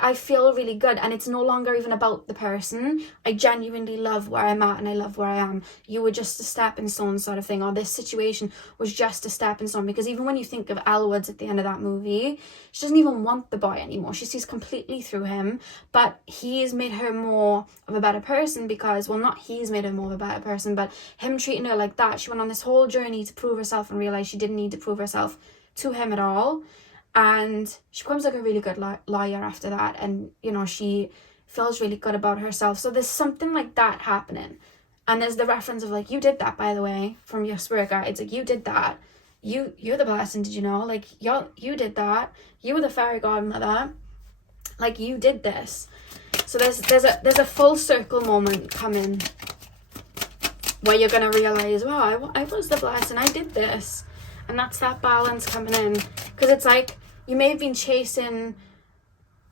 I feel really good, and it's no longer even about the person. I genuinely love where I'm at, and I love where I am. You were just a stepping stone sort of thing, or this situation was just a stepping stone. Because even when you think of Elle Woods at the end of that movie, she doesn't even want the boy anymore. She sees completely through him, but he's made her more of a better person because, well, not he's made her more of a better person, but him treating her like that. She went on this whole journey to prove herself and realize she didn't need to prove herself to him at all. And she becomes like a really good lawyer after that, and she feels really good about herself. So there's something like that happening, and there's the reference of like, you did that, by the way, from your spirit guide. It's like, you did that, you're the blessing, did you know? Like, you did that, you were the fairy godmother, like, you did this. So there's a full circle moment coming where you're gonna realize, wow, I was the blessing, I did this. And that's that balance coming in, because it's like, you may have been chasing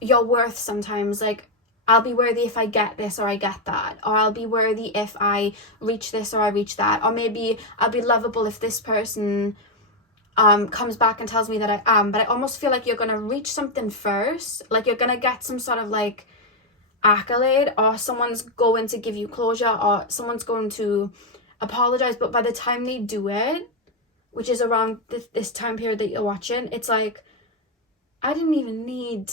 your worth sometimes, like, I'll be worthy if I get this or I get that, or I'll be worthy if I reach this or I reach that, or maybe I'll be lovable if this person comes back and tells me that I am. But I almost feel like you're going to reach something first, like you're going to get some sort of like accolade, or someone's going to give you closure, or someone's going to apologize. But by the time they do it, which is around this time period that you're watching, it's like, I didn't even need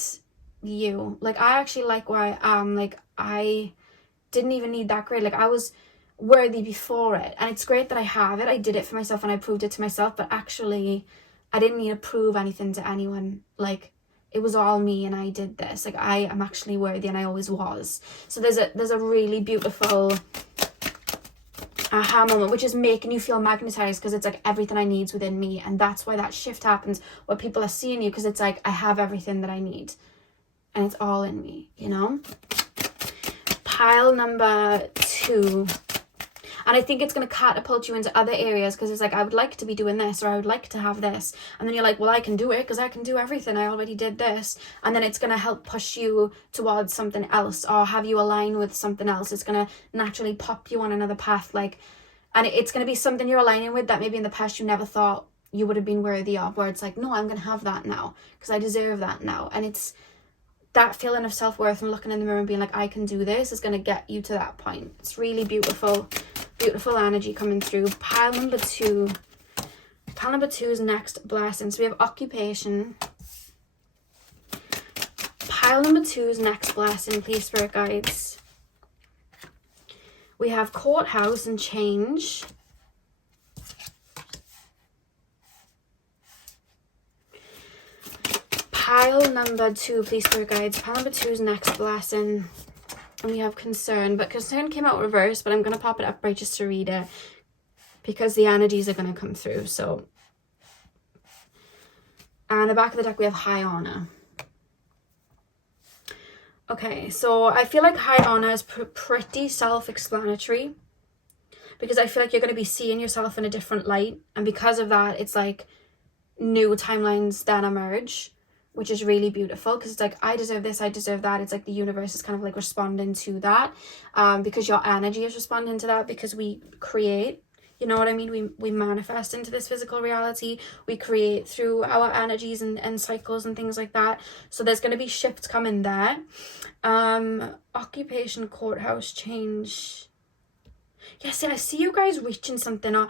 you. Like, I actually like where I am. Like, I didn't even need that grade. Like, I was worthy before it. And it's great that I have it. I did it for myself and I proved it to myself. But actually, I didn't need to prove anything to anyone. Like, it was all me and I did this. Like, I am actually worthy and I always was. So there's a really beautiful aha moment, which is making you feel magnetized, because it's like everything I need's within me. And that's why that shift happens, where people are seeing you, because it's like, I have everything that I need and it's all in me, Pile number 2, and I think it's going to catapult you into other areas, because it's like, I would like to be doing this, or I would like to have this, and then you're like, well, I can do it because I can do everything, I already did this. And then it's going to help push you towards something else, or have you align with something else. It's going to naturally pop you on another path, like, and it's going to be something you're aligning with that maybe in the past you never thought you would have been worthy of, where it's like, no, I'm going to have that now because I deserve that now. And it's that feeling of self-worth and looking in the mirror and being like, I can do this, is going to get you to that point. It's really beautiful energy coming through. Pile number 2 is next blessing. So we have occupation. Pile number 2 is next blessing, please, spirit guides. We have courthouse and change. Pile number 2, please, spirit guides. Pile number 2 is next blessing. And we have concern, but concern came out reverse, but I'm going to pop it up right just to read it, because the energies are going to come through. So, and the back of the deck we have high honor. Okay, so I feel like high honor is pretty self-explanatory, because I feel like you're going to be seeing yourself in a different light, and because of that, it's like new timelines then emerge, which is really beautiful, because it's like, I deserve this, I deserve that. It's like the universe is kind of like responding to that, because your energy is responding to that, because we create, you know what I mean? We manifest into this physical reality. We create through our energies and cycles and things like that. So there's going to be shifts coming there. Occupation, courthouse, change. Yes, I see you guys reaching something, or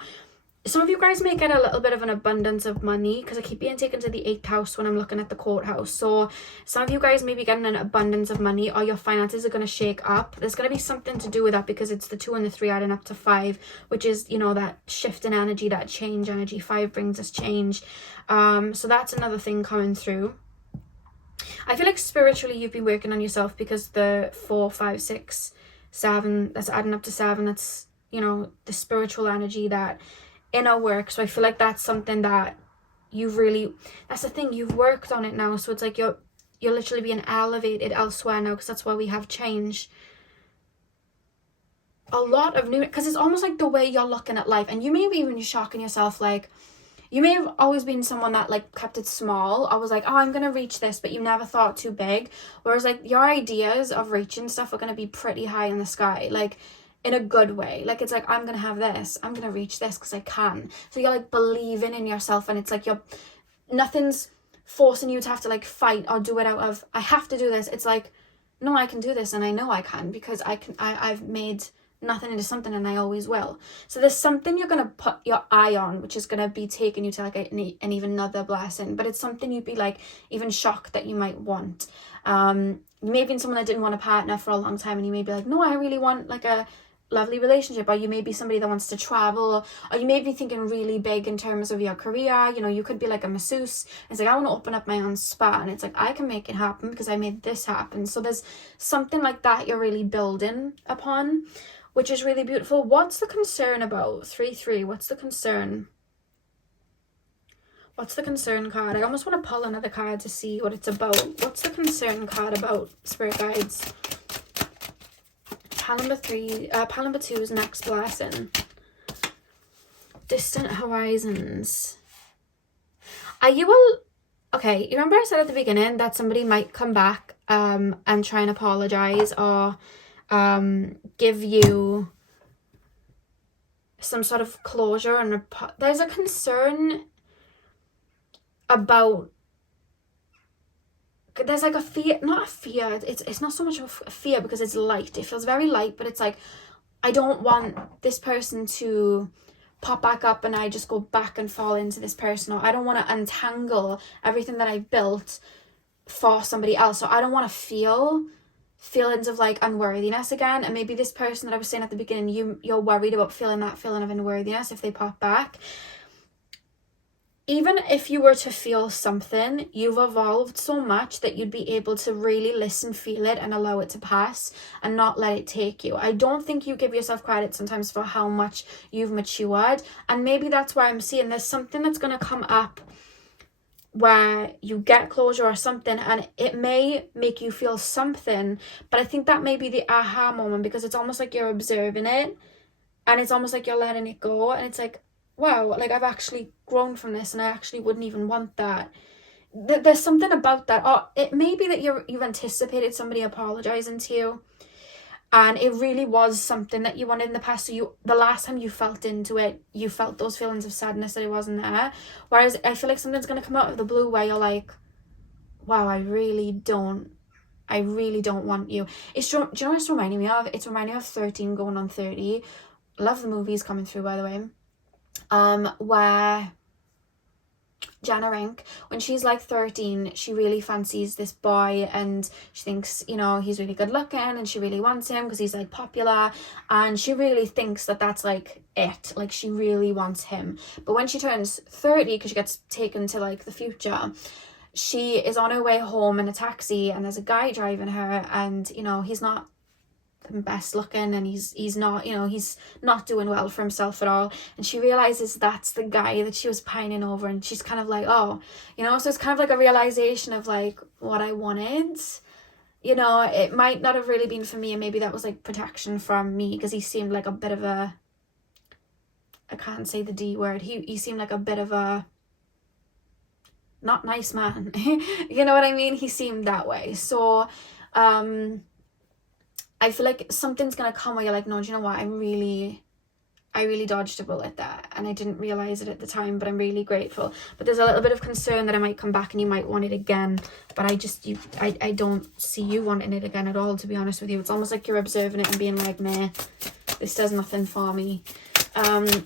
some of you guys may get a little bit of an abundance of money, because I keep being taken to the 8th house when I'm looking at the courthouse. So some of you guys may be getting an abundance of money, or your finances are going to shake up. There's going to be something to do with that, because it's the 2 and the 3 adding up to 5, which is, that shift in energy, that change energy. 5 brings us change. So that's another thing coming through. I feel like spiritually you've been working on yourself, because the 4, 5, 6, 7, that's adding up to 7. That's, the spiritual energy, that inner work. So I feel like that's something that that's the thing, you've worked on it now. So it's like you're literally being elevated elsewhere now, because that's why we have change. A lot of new, because it's almost like the way you're looking at life, and you may be even shocking yourself, like, you may have always been someone that like kept it small. I was like, oh, I'm gonna reach this, but you never thought too big. Whereas like your ideas of reaching stuff are gonna be pretty high in the sky, like in a good way. Like it's like, I'm gonna have this, I'm gonna reach this because I can. So you're like believing in yourself, and it's like nothing's forcing you to have to like fight or do it out of, I have to do this. It's like, no, I can do this, and I know I can, because I've made nothing into something, and I always will. So there's something you're gonna put your eye on, which is gonna be taking you to like an even another blessing, but it's something you'd be like even shocked that you might want. You may have been someone that didn't want a partner for a long time, and you may be like, no, I really want like a lovely relationship. Or you may be somebody that wants to travel, or you may be thinking really big in terms of your career. You know, you could be like a masseuse. It's like, I want to open up my own spa, and it's like, I can make it happen because I made this happen. So there's something like that you're really building upon, which is really beautiful. What's the concern about? 3-3, what's the concern? What's the concern card? I almost want to pull another card to see what it's about. What's the concern card about, Spirit Guides? Pile number 2 is next blessing. Distant horizons. Are you okay, you remember I said at the beginning that somebody might come back and try and apologize, or give you some sort of closure, and there's a concern about, there's like a fear, not a fear, it's not so much of a fear because it's light, it feels very light, but it's like, I don't want this person to pop back up and I just go back and fall into this person, or I don't want to untangle everything that I built for somebody else, so I don't want to feel feelings of like unworthiness again. And maybe this person that I was saying at the beginning, you're worried about feeling that feeling of unworthiness if they pop back. Even if you were to feel something, you've evolved so much that you'd be able to really listen, feel it, and allow it to pass and not let it take you. I don't think you give yourself credit sometimes for how much you've matured. And maybe that's why I'm seeing there's something that's going to come up where you get closure or something, and it may make you feel something, but I think that may be the aha moment, because it's almost like you're observing it, and it's almost like you're letting it go, and it's like, wow, like I've actually grown from this, and I actually wouldn't even want that. There's something about that. Or it may be that you've anticipated somebody apologizing to you, and it really was something that you wanted in the past. So the last time you felt into it, you felt those feelings of sadness that it wasn't there. Whereas I feel like something's going to come out of the blue where you're like, wow, I really don't want you. Do you know what it's reminding me of? It's reminding me of 13 going on 30. Love the movies coming through, by the way. Where Jenna Rink, when she's like 13, she really fancies this boy, and she thinks, you know, he's really good looking, and she really wants him because he's like popular, and she really thinks that that's like it, like she really wants him. But when she turns 30, because she gets taken to like the future, she is on her way home in a taxi, and there's a guy driving her, and you know, he's not best looking, and he's not, you know, he's not doing well for himself at all, and she realizes that's the guy that she was pining over, and she's kind of like, oh, you know, so it's kind of like a realization of like what I wanted. You know, it might not have really been for me, and maybe that was like protection from me, because he seemed like a bit of a, I can't say the D word, he seemed like a bit of a not nice man. You know what I mean? He seemed that way. So I feel like something's gonna come where you're like, no, do you know what? I really dodged a bullet there, and I didn't realize it at the time, but I'm really grateful. But there's a little bit of concern that I might come back and you might want it again, but I don't see you wanting it again at all, to be honest with you. It's almost like you're observing it and being like, meh, this does nothing for me.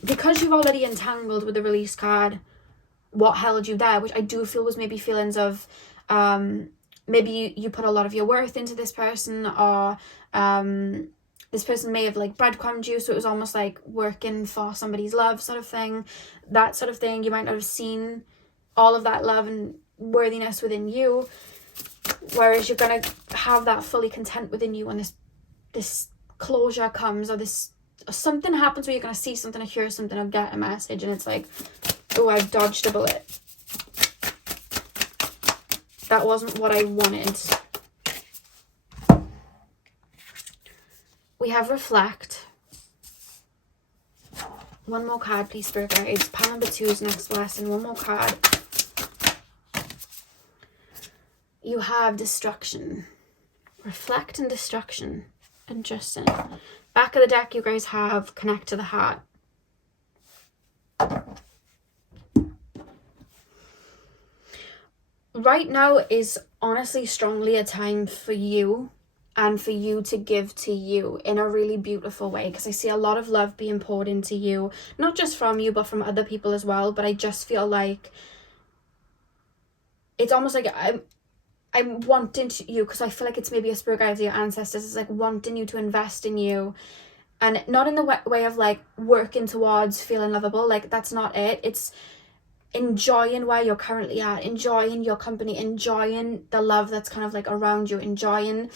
Because you've already entangled with the release card, what held you there, which I do feel was maybe feelings of maybe you put a lot of your worth into this person, or this person may have like breadcrumbed you, so it was almost like working for somebody's love sort of thing, that sort of thing. You might not have seen all of that love and worthiness within you, whereas you're gonna have that fully content within you when this closure comes, or something happens where you're gonna see something or hear something or get a message, and it's like, oh, I've dodged a bullet. That wasn't what I wanted. We have reflect. One more card, please, Spirit Guides. Pile number 2's next blessing. One more card. You have destruction. Reflect and destruction. Interesting. Back of the deck, you guys have connect to the heart. Right now is honestly strongly a time for you and for you to give to you in a really beautiful way, because I see a lot of love being poured into you, not just from you but from other people as well. But I just feel like it's almost like I'm wanting you, because I feel like it's maybe a spirit guide of your ancestors is like wanting you to invest in you, and not in the way of like working towards feeling lovable. Like, that's not it. It's enjoying where you're currently at, enjoying your company, enjoying the love that's kind of like around you, enjoying,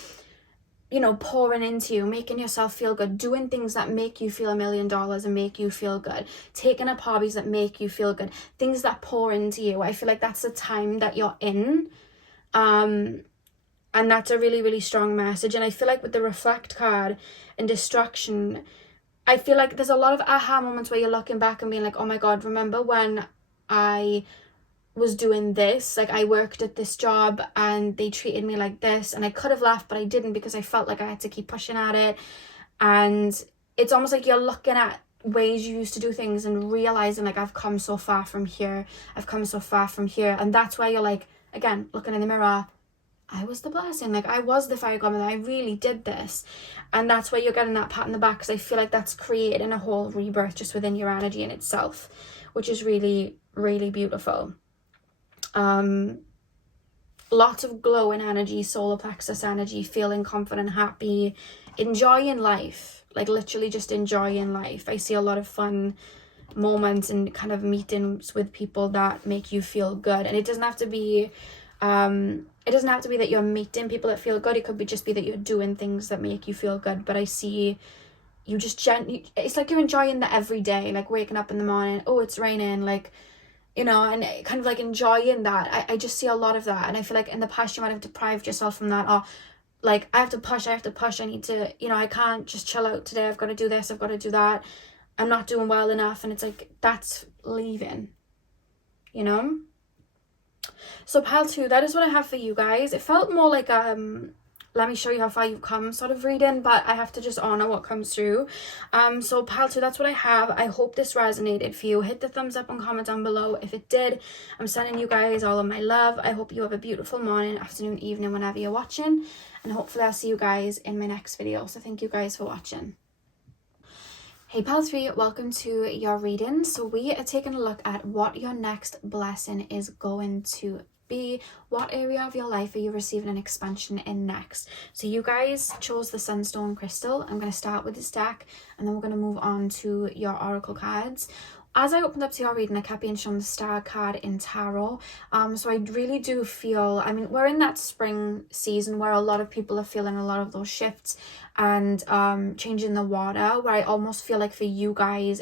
you know, pouring into you, making yourself feel good, doing things that make you feel $1 million and make you feel good, taking up hobbies that make you feel good, things that pour into you. I feel like that's the time that you're in. And that's a really, really strong message. And I feel like with the reflect card and destruction, I feel like there's a lot of aha moments where you're looking back and being like, oh my God, remember when I was doing this? Like, I worked at this job and they treated me like this, and I could have left, but I didn't because I felt like I had to keep pushing at it. And it's almost like you're looking at ways you used to do things and realizing like, I've come so far from here, I've come so far from here. And that's where you're like, again, looking in the mirror, I was the blessing, like I was the fire godmother, I really did this. And that's where you're getting that pat in the back, because I feel like that's creating a whole rebirth just within your energy in itself, which is really, really beautiful. Lots of glowing energy, solar plexus energy, feeling confident, happy, enjoying life, like literally just enjoying life. I see a lot of fun moments and kind of meetings with people that make you feel good. And it doesn't have to be that you're meeting people that feel good. It could be just be that you're doing things that make you feel good. But I see you just it's like you're enjoying the everyday, like waking up in the morning, oh, it's raining, like, you know, and kind of like enjoying that. I just see a lot of that. And I feel like in the past you might have deprived yourself from that, or like, I have to push, I need to, you know, I can't just chill out today, I've got to do this, I've got to do that, I'm not doing well enough. And it's like, that's leaving, you know. So pile 2, that is what I have for you guys. It felt more like let me show you how far you've come sort of reading, but I have to just honor what comes through. So pile 2, that's what I have. I hope this resonated for you. Hit the thumbs up and comment down below if it did. I'm sending you guys all of my love. I hope you have a beautiful morning, afternoon, evening, whenever you're watching, and hopefully I'll see you guys in my next video. So thank you guys for watching. Hey pile 3, welcome to your reading. So we are taking a look at what your next blessing is going to be. What area of your life are you receiving an expansion in next? So you guys chose the Sunstone Crystal. I'm going to start with this deck and then we're going to move on to your oracle cards. As I opened up to your reading, I kept being shown the Star card in Tarot. So I really do feel, I mean, we're in that spring season where a lot of people are feeling a lot of those shifts and changing the water, where I almost feel like for you guys,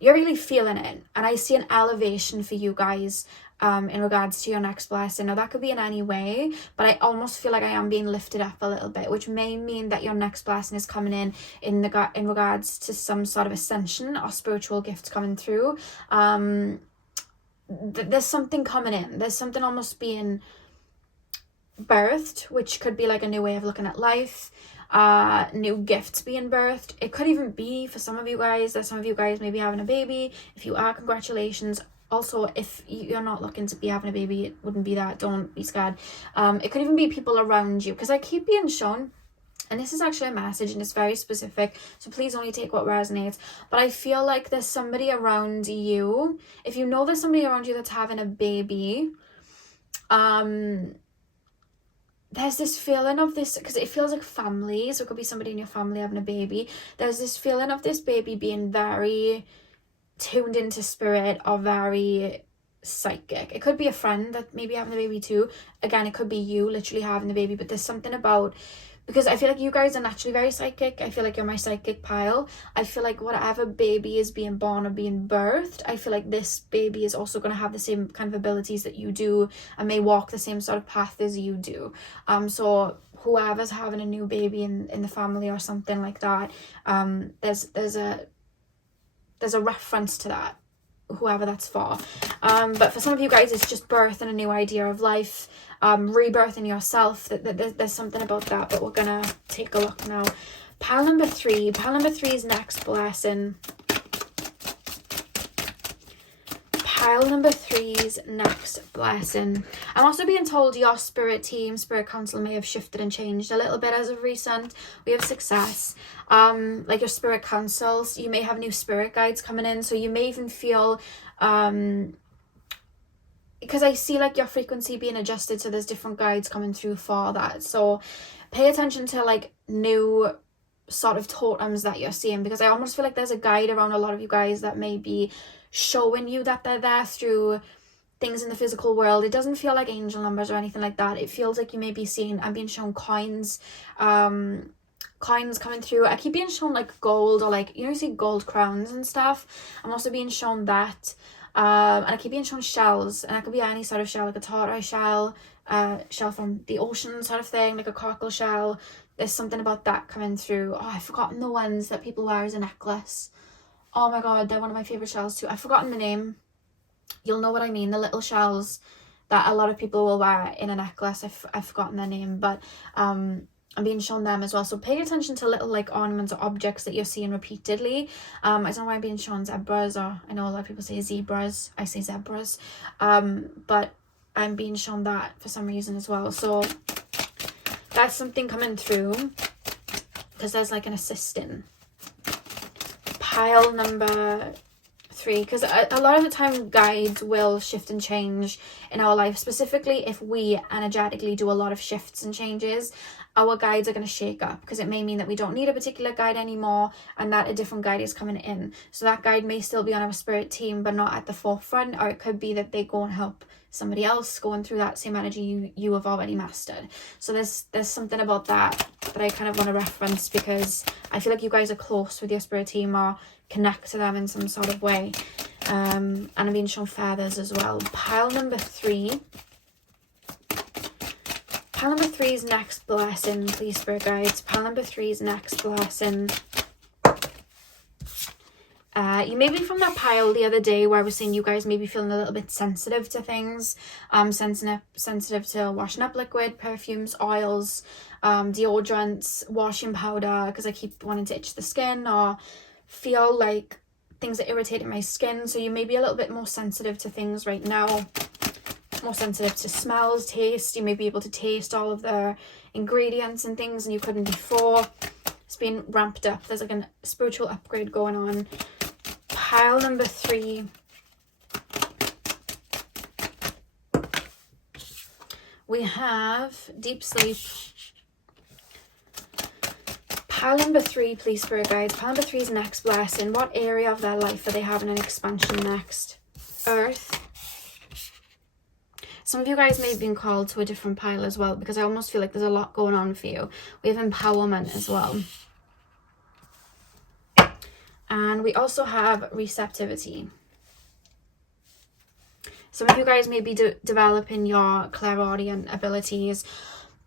you're really feeling it. And I see an elevation for you guys in regards to your next blessing. Now that could be in any way, but I almost feel like I am being lifted up a little bit, which may mean that your next blessing is coming in regards to some sort of ascension or spiritual gifts coming through. There's something coming in. There's something almost being birthed, which could be like a new way of looking at life. New gifts being birthed. It could even be for some of you guys that some of you guys may be having a baby. If you are, congratulations. Also, if you're not looking to be having a baby, it wouldn't be that. Don't be scared. It could even be people around you, because I keep being shown, and this is actually a message and it's very specific, so please only take what resonates, but I feel like there's somebody around you. If you know there's somebody around you that's having a baby, there's this feeling of this, because it feels like family, so it could be somebody in your family having a baby. There's this feeling of this baby being very tuned into spirit or very psychic. It could be a friend that may be having the baby too. Again, it could be you literally having the baby, but there's something about, because I feel like you guys are naturally very psychic. I feel like you're my psychic pile. I feel like whatever baby is being born or being birthed, I feel like this baby is also going to have the same kind of abilities that you do and may walk the same sort of path as you do. So whoever's having a new baby in the family or something like that, there's there's a reference to that, whoever that's for. But for some of you guys, it's just birth and a new idea of life, rebirth in yourself. There's something about that, but we're gonna take a look now. Pile number 3. Pile number 3's next blessing. Pile number 3's next blessing. I'm also being told your spirit team, spirit council may have shifted and changed a little bit as of recent. We have success. Like your spirit councils, you may have new spirit guides coming in. So you may even feel, because I see like your frequency being adjusted. So there's different guides coming through for that. So pay attention to like new sort of totems that you're seeing, because I almost feel like there's a guide around a lot of you guys that may be showing you that they're there through things in the physical world. It doesn't feel like angel numbers or anything like that. It feels like you may be seeing, I'm being shown coins, coins coming through. I keep being shown like gold, or like, you know, you see gold crowns and stuff. I'm also being shown that, and I keep being shown shells, and that could be any sort of shell, like a tortoise shell, shell from the ocean sort of thing, like a cockle shell. There's something about that coming through. Oh, I've forgotten the ones that people wear as a necklace. Oh my god, they're one of my favourite shells too. I've forgotten the name. You'll know what I mean. The little shells that a lot of people will wear in a necklace. I've forgotten their name, but I'm being shown them as well. So pay attention to little like ornaments or objects that you're seeing repeatedly. I don't know why I'm being shown zebras, or I know a lot of people say zebras. I say zebras. But I'm being shown that for some reason as well. So that's something coming through, because there's like an assistant. Pile number 3, because a lot of the time guides will shift and change in our life, specifically if we energetically do a lot of shifts and changes. Our guides are going to shake up, because it may mean that we don't need a particular guide anymore and that a different guide is coming in. So that guide may still be on our spirit team but not at the forefront, or it could be that they go and help somebody else going through that same energy you have already mastered. So there's something about that I kind of want to reference, because I feel like you guys are close with your spirit team or connect to them in some sort of way. And I'm being shown feathers as well. Pile number 3. Pile number 3's next blessing, please, spirit guides. Pile number 3's next blessing. You may be from that pile the other day where I was saying you guys may be feeling a little bit sensitive to things. Sensitive to washing up liquid, perfumes, oils, deodorants, washing powder, because I keep wanting to itch the skin or feel like things are irritating my skin. So you may be a little bit more sensitive to things right now. More sensitive to smells, taste. You may be able to taste all of the ingredients and things and you couldn't before. It's been ramped up. There's like a spiritual upgrade going on. Pile number 3. We have deep sleep. Pile number 3, please, spirit guides. Pile number 3's next blessing. What area of their life are they having an expansion next? Earth. Some of you guys may have been called to a different pile as well, because I almost feel like there's a lot going on for you. We have empowerment as well. And we also have receptivity. Some of you guys may be developing your clairaudient abilities.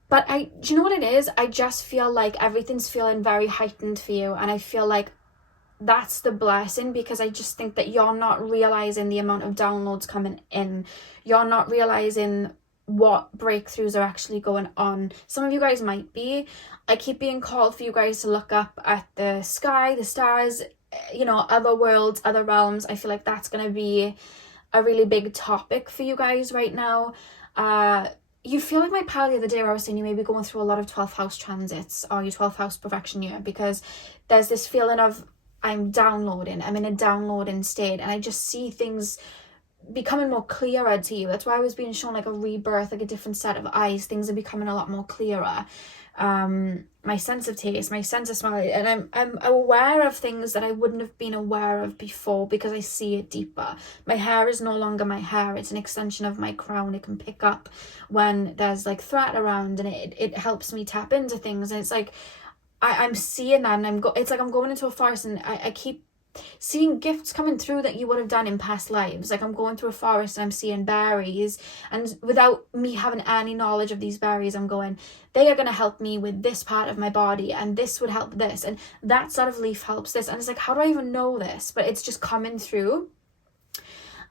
But do you know what it is? I just feel like everything's feeling very heightened for you. And I feel like that's the blessing, because I just think that you're not realizing the amount of downloads coming in. You're not realizing what breakthroughs are actually going on. Some of you guys might be. I keep being called for you guys to look up at the sky, the stars, you know, other worlds, other realms. I feel like that's going to be a really big topic for you guys right now. You feel like my pal the other day where I was saying you may be going through a lot of 12th house transits or your 12th house perfection year, because there's this feeling of I'm in a downloading state, and I just see things becoming more clearer to you. That's why I was being shown like a rebirth, like a different set of eyes. Things are becoming a lot more clearer. My sense of taste, my sense of smell, and I'm aware of things that I wouldn't have been aware of before, because I see it deeper. My hair is no longer my hair, it's an extension of my crown. It can pick up when there's like threat around, and it helps me tap into things. And it's like I'm seeing that, and it's like I'm going into a forest, and I keep seeing gifts coming through that you would have done in past lives. Like I'm going through a forest and I'm seeing berries, and without me having any knowledge of these berries, I'm going, they are going to help me with this part of my body, and this would help this, and that sort of leaf helps this. And it's like, how do I even know this? But it's just coming through.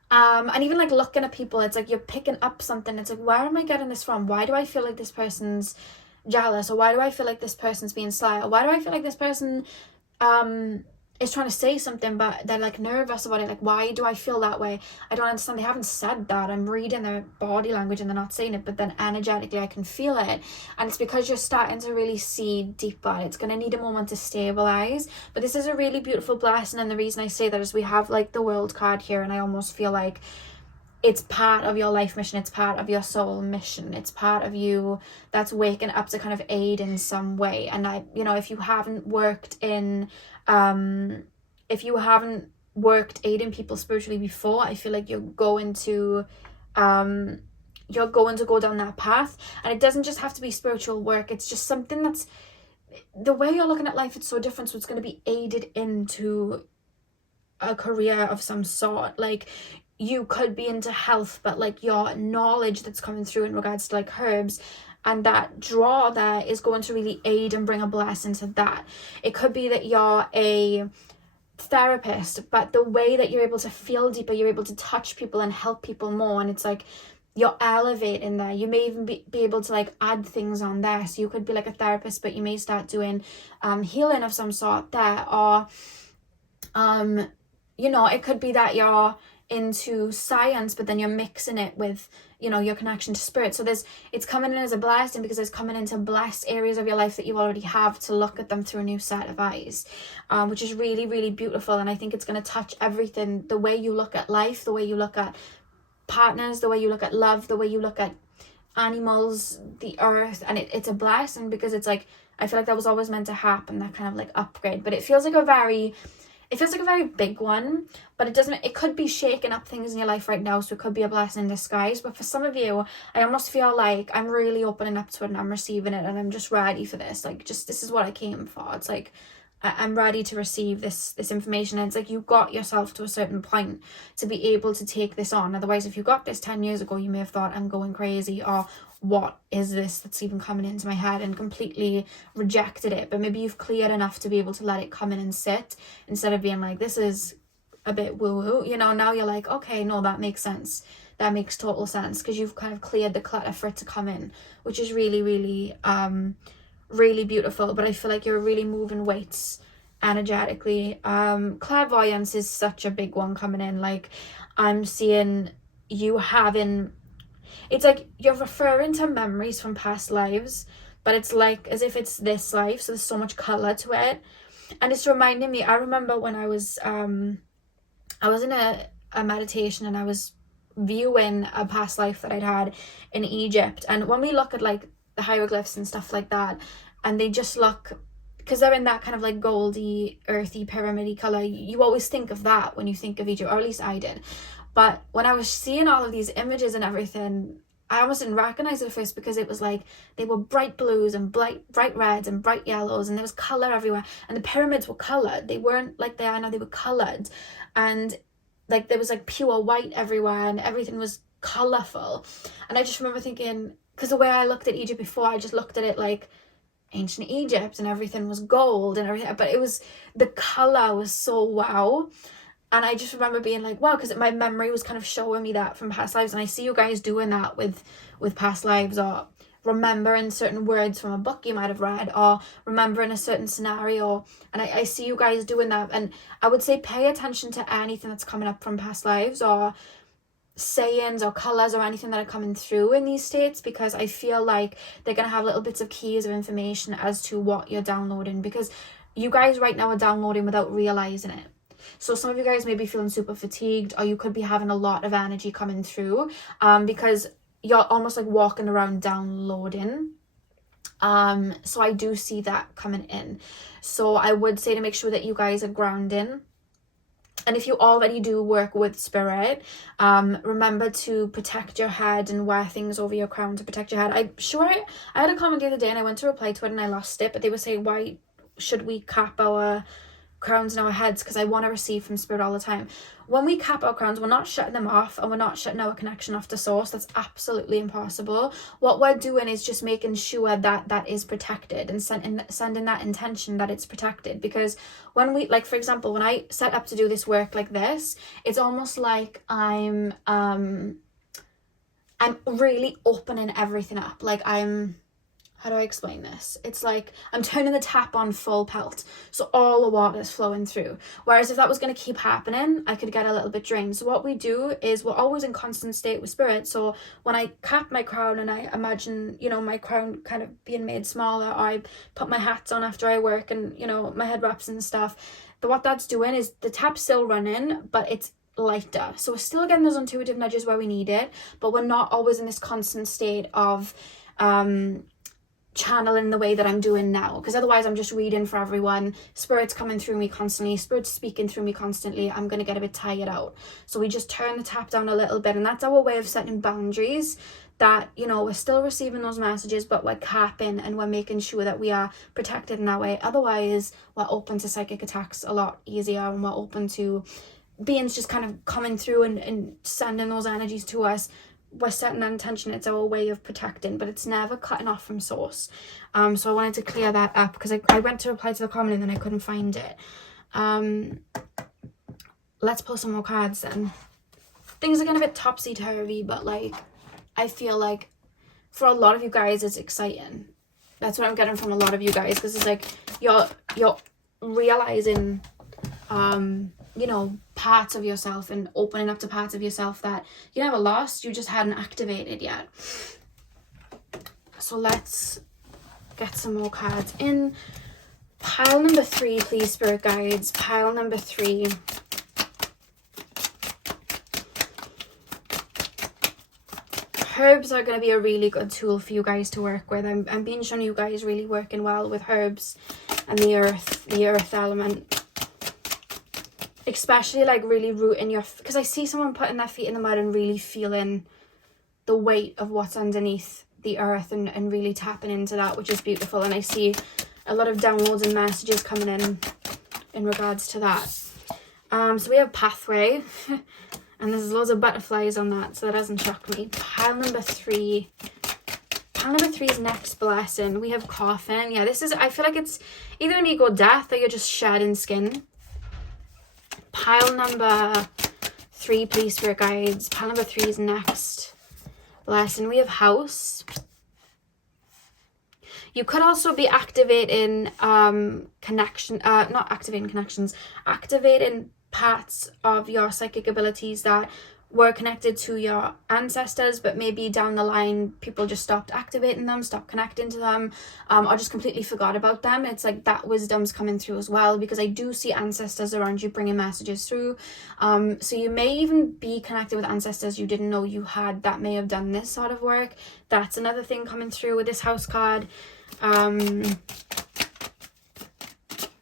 And even like looking at people, it's like you're picking up something. It's like, where am I getting this from? Why do I feel like this person's jealous? Or why do I feel like this person's being sly? Or why do I feel like this person is trying to say something but they're like nervous about it? Like, why do I feel that way? I don't understand. They haven't said that. I'm reading their body language and they're not saying it, but then energetically I can feel it. And it's because you're starting to really see deeper. It's going to need a moment to stabilize, but this is a really beautiful blessing. And the reason I say that is we have like the World card here, and I almost feel like it's part of your life mission. It's part of your soul mission. It's part of you that's waking up to kind of aid in some way. And if you haven't worked in aiding people spiritually before, I feel like you're going to go down that path. And it doesn't just have to be spiritual work. It's just something that's, the way you're looking at life, it's so different. So it's going to be aided into a career of some sort. Like, you could be into health, but like your knowledge that's coming through in regards to like herbs and that draw there is going to really aid and bring a blessing to that. It could be that you're a therapist, but the way that you're able to feel deeper, you're able to touch people and help people more, and it's like you're elevating there. You may even be able to like add things on there. So you could be like a therapist, but you may start doing healing of some sort there. Or it could be that you're into science, but then you're mixing it with your connection to spirit. So it's coming in as a blessing because it's coming into blessed areas of your life that you already have, to look at them through a new set of eyes, which is really, really beautiful. And I think it's going to touch everything, the way you look at life, the way you look at partners, the way you look at love, the way you look at animals, the earth. And it's a blessing because it's like, I feel like that was always meant to happen, that kind of like upgrade. But it feels like a very big one, but it could be shaking up things in your life right now, so it could be a blessing in disguise. But for some of you, I almost feel like I'm really opening up to it and I'm receiving it, and I'm just ready for this. Like, just, this is what I came for. It's like, I'm ready to receive this information. And it's like, you got yourself to a certain point to be able to take this on. Otherwise, if you got this 10 years ago, you may have thought, I'm going crazy, or what is this that's even coming into my head, and completely rejected it. But maybe you've cleared enough to be able to let it come in and sit, instead of being like, this is a bit woo-woo. Now you're like, okay, no, that makes sense. That makes total sense, because you've kind of cleared the clutter for it to come in, which is really, really, really beautiful. But I feel like you're really moving weights energetically. Clairvoyance is such a big one coming in. Like, I'm seeing you having, it's like you're referring to memories from past lives, but it's like as if it's this life, so there's so much color to it. And it's reminding me, I remember when I was in a meditation, and I was viewing a past life that I'd had in Egypt. And when we look at like the hieroglyphs and stuff like that, and they just look, because they're in that kind of like goldy, earthy, pyramidy color, you always think of that when you think of Egypt, or at least I did. But when I was seeing all of these images and everything, I almost didn't recognize it at first, because it was like they were bright blues and bright reds and bright yellows, and there was color everywhere. And the pyramids were colored. They weren't like they are now, they were colored. And like there was like pure white everywhere, and everything was colorful. And I just remember thinking, because the way I looked at Egypt before, I just looked at it like ancient Egypt, and everything was gold and everything, but it was, the color was so wow. And I just remember being like, wow, because my memory was kind of showing me that from past lives. And I see you guys doing that with past lives, or remembering certain words from a book you might have read, or remembering a certain scenario. And I see you guys doing that. And I would say pay attention to anything that's coming up from past lives, or sayings or colors or anything that are coming through in these states, because I feel like they're going to have little bits of keys of information as to what you're downloading, because you guys right now are downloading without realizing it. So some of you guys may be feeling super fatigued, or you could be having a lot of energy coming through, because you're almost like walking around downloading. So I do see that coming in. So I would say to make sure that you guys are grounding. And if you already do work with spirit, remember to protect your head and wear things over your crown to protect your head. I had a comment the other day and I went to reply to it and I lost it, but they were saying, why should we cap our crowns in our heads because I want to receive from spirit all the time. When we cap our crowns, we're not shutting them off, and we're not shutting our connection off to source. That's absolutely impossible. What we're doing is just making sure that that is protected, and sending that intention that it's protected. Because when we, like, for example, when I set up to do this work like this, it's almost like I'm really opening everything up. Like, how do I explain this? It's like I'm turning the tap on full pelt, so all the water is flowing through. Whereas if that was going to keep happening, I could get a little bit drained. So what we do is we're always in constant state with spirit. So when I cap my crown and I imagine, you know, my crown kind of being made smaller, or I put my hats on after I work and, you know, my head wraps and stuff, what that's doing is the tap's still running, but it's lighter. So we're still getting those intuitive nudges where we need it, but we're not always in this constant state of channeling the way that I'm doing now, because otherwise I'm just reading for everyone, spirit's coming through me constantly, spirit's speaking through me constantly, I'm going to get a bit tired out. So we just turn the tap down a little bit, and that's our way of setting boundaries, that, you know, we're still receiving those messages, but we're capping and we're making sure that we are protected in that way. Otherwise we're open to psychic attacks a lot easier, and we're open to beings just kind of coming through and sending those energies to us. We're setting that intention. It's our way of protecting, but it's never cutting off from source. So I wanted to clear that up, because I went to reply to the comment and then I couldn't find it. Let's pull some more cards then. Things are getting a bit topsy-turvy, but like I feel like for a lot of you guys it's exciting. That's what I'm getting from a lot of you guys, because it's like you're realizing you know, parts of yourself, and opening up to parts of yourself that you never lost, you just hadn't activated yet. So let's get some more cards in. Pile number 3, please, spirit guides. Pile number 3. Herbs are going to be a really good tool for you guys to work with. I'm being shown you guys really working well with herbs and the earth element. Especially like really rooting because I see someone putting their feet in the mud and really feeling the weight of what's underneath the earth, and really tapping into that, which is beautiful. And I see a lot of downloads and messages coming in regards to that. So we have pathway and there's loads of butterflies on that, so that doesn't shock me. Pile number 3. Pile number 3 is next blessing. We have coffin. Yeah, this is, I feel like it's either an ego death or you're just shedding skin. Pile number 3, please, spirit guides. Pile number 3 is next blessing. We have house. You could also be activating activating parts of your psychic abilities that were connected to your ancestors, but maybe down the line people just stopped activating them, stopped connecting to them, or just completely forgot about them. It's like that wisdom's coming through as well, because I do see ancestors around you bringing messages through. So you may even be connected with ancestors you didn't know you had, that may have done this sort of work. That's another thing coming through with this house card.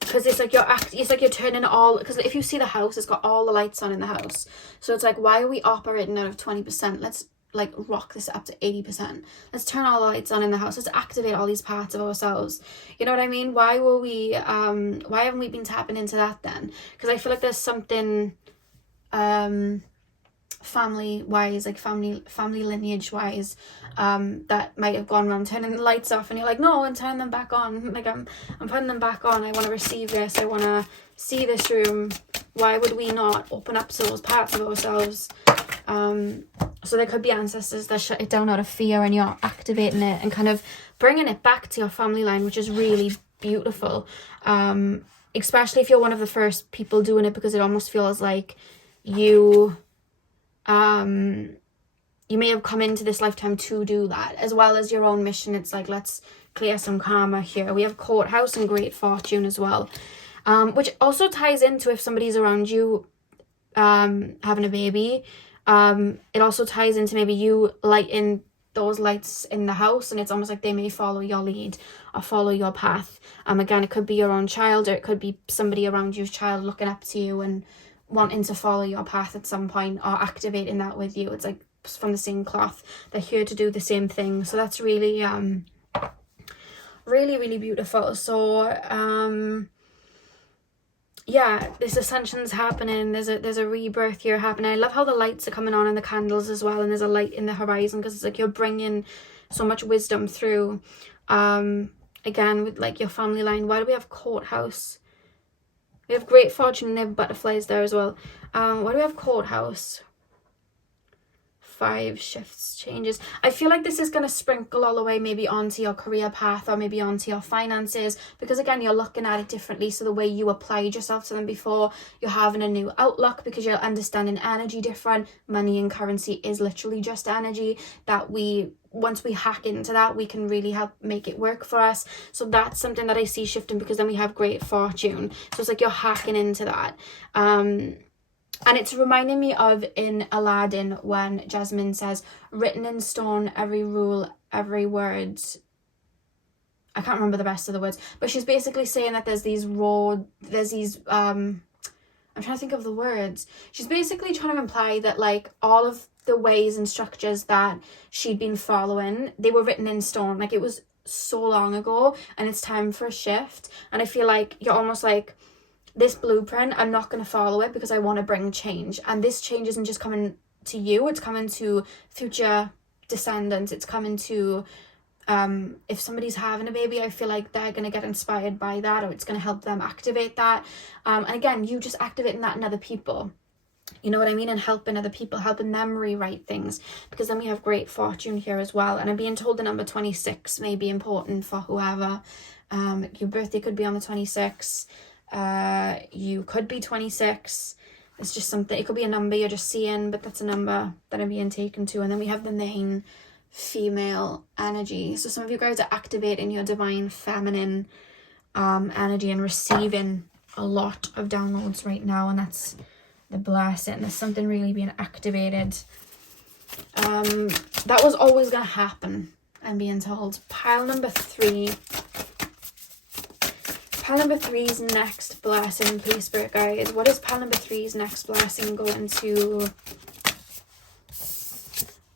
Because it's like you're turning all, because if you see the house, it's got all the lights on in the house. So it's like, why are we operating out of 20%? Let's like rock this up to 80%. Let's turn all the lights on in the house. Let's activate all these parts of ourselves. You know what I mean? Why haven't we been tapping into that then? Because I feel like there's something family wise, like family lineage wise, that might have gone wrong, turning the lights off, and you're like, no, and turn them back on. Like I'm putting them back on. I want to receive this. I want to see this room. Why would we not open up to those parts of ourselves? So there could be ancestors that shut it down out of fear, and you're activating it and kind of bringing it back to your family line, which is really beautiful. Especially if you're one of the first people doing it, because it almost feels like you may have come into this lifetime to do that, as well as your own mission. It's like, let's clear some karma here. We have courthouse and great fortune as well, which also ties into if somebody's around you having a baby. It also ties into maybe you lighting those lights in the house, and it's almost like they may follow your lead or follow your path. Again, it could be your own child, or it could be somebody around you's child looking up to you and wanting to follow your path at some point, or activating that with you. It's like from the same cloth. They're here to do the same thing. So that's really really, really beautiful. So yeah, this ascension's happening. There's a rebirth here happening. I love how the lights are coming on and the candles as well, and there's a light in the horizon, because it's like you're bringing so much wisdom through. Again, with like your family line. Why do we have courthouse? We have great fortune and they have butterflies there as well. Why do we have courthouse? 5 shifts, changes. I feel like this is going to sprinkle all the way maybe onto your career path, or maybe onto your finances, because again, you're looking at it differently. So the way you applied yourself to them before, you're having a new outlook, because you're understanding energy different. Money and currency is literally just energy that once we hack into that, we can really help make it work for us. So that's something that I see shifting, because then we have great fortune. So it's like you're hacking into that. And it's reminding me of in Aladdin when Jasmine says, written in stone, every rule, every word. I can't remember the rest of the words, but she's basically saying that there's these I'm trying to think of the words. She's basically trying to imply that like all of the ways and structures that she'd been following, they were written in stone. Like it was so long ago, and it's time for a shift. And I feel like you're almost like, this blueprint, I'm not going to follow it because I want to bring change. And this change isn't just coming to you, it's coming to future descendants. It's coming to, if somebody's having a baby, I feel like they're going to get inspired by that, or it's going to help them activate that. And again, you just activating that in other people. You know what I mean? And helping other people, helping them rewrite things, because then we have great fortune here as well. And I'm being told the number 26 may be important for whoever. Your birthday could be on the 26th. You could be 26. It's just something, it could be a number you're just seeing, but that's a number that I'm being taken to. And then we have the main female energy. So some of you guys are activating your divine feminine energy and receiving a lot of downloads right now, and that's the blessing. There's something really being activated. That was always going to happen, I'm being told. Pile number 3. Pile number 3's next blessing, please, Spirit Guides. What is pile number 3's next blessing going to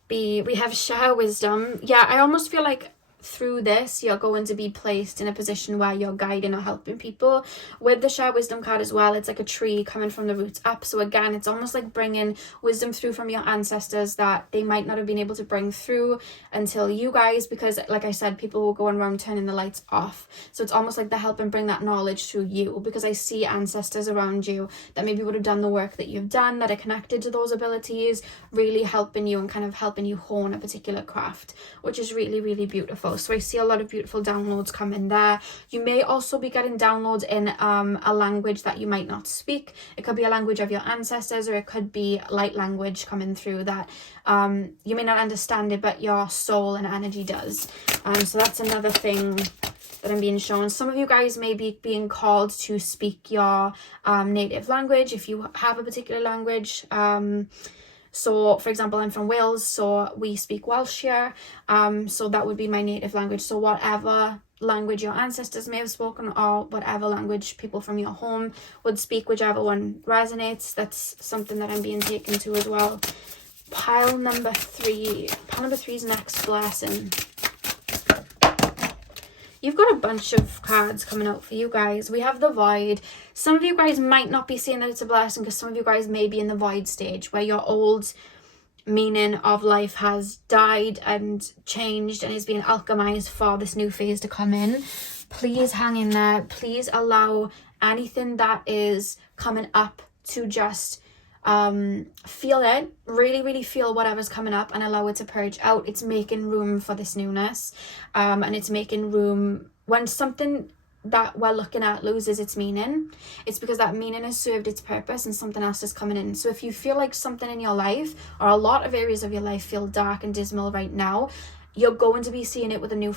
be? We have share wisdom. Yeah, I almost feel like through this, you're going to be placed in a position where you're guiding or helping people. With the share wisdom card as well, it's like a tree coming from the roots up. So again, it's almost like bringing wisdom through from your ancestors that they might not have been able to bring through until you guys, because like I said, people will go around turning the lights off. So it's almost like they're helping bring that knowledge through you, because I see ancestors around you that maybe would have done the work that you've done, that are connected to those abilities, really helping you and kind of helping you hone a particular craft, which is really, really beautiful. So I see a lot of beautiful downloads come in there. You may also be getting downloads in a language that you might not speak. It could be a language of your ancestors, or it could be light language coming through that you may not understand it, but your soul and energy does. So that's another thing that I'm being shown. Some of you guys may be being called to speak your native language, if you have a particular language. So, for example, I'm from Wales, so we speak Welsh here. So that would be my native language. So whatever language your ancestors may have spoken, or whatever language people from your home would speak, whichever one resonates, that's something that I'm being taken to as well. Pile number 3. Pile number 3's next blessing. You've got a bunch of cards coming out for you guys. We have the void. Some of you guys might not be seeing that it's a blessing, because some of you guys may be in the void stage where your old meaning of life has died and changed and is being alchemized for this new phase to come in. Please hang in there. Please allow anything that is coming up to just feel it, really feel whatever's coming up, and allow it to purge out. It's making room for this newness, and it's making room when something that we're looking at loses its meaning. It's because that meaning has served its purpose and something else is coming in. So if you feel like something in your life, or a lot of areas of your life, feel dark and dismal right now, you're going to be seeing it with a new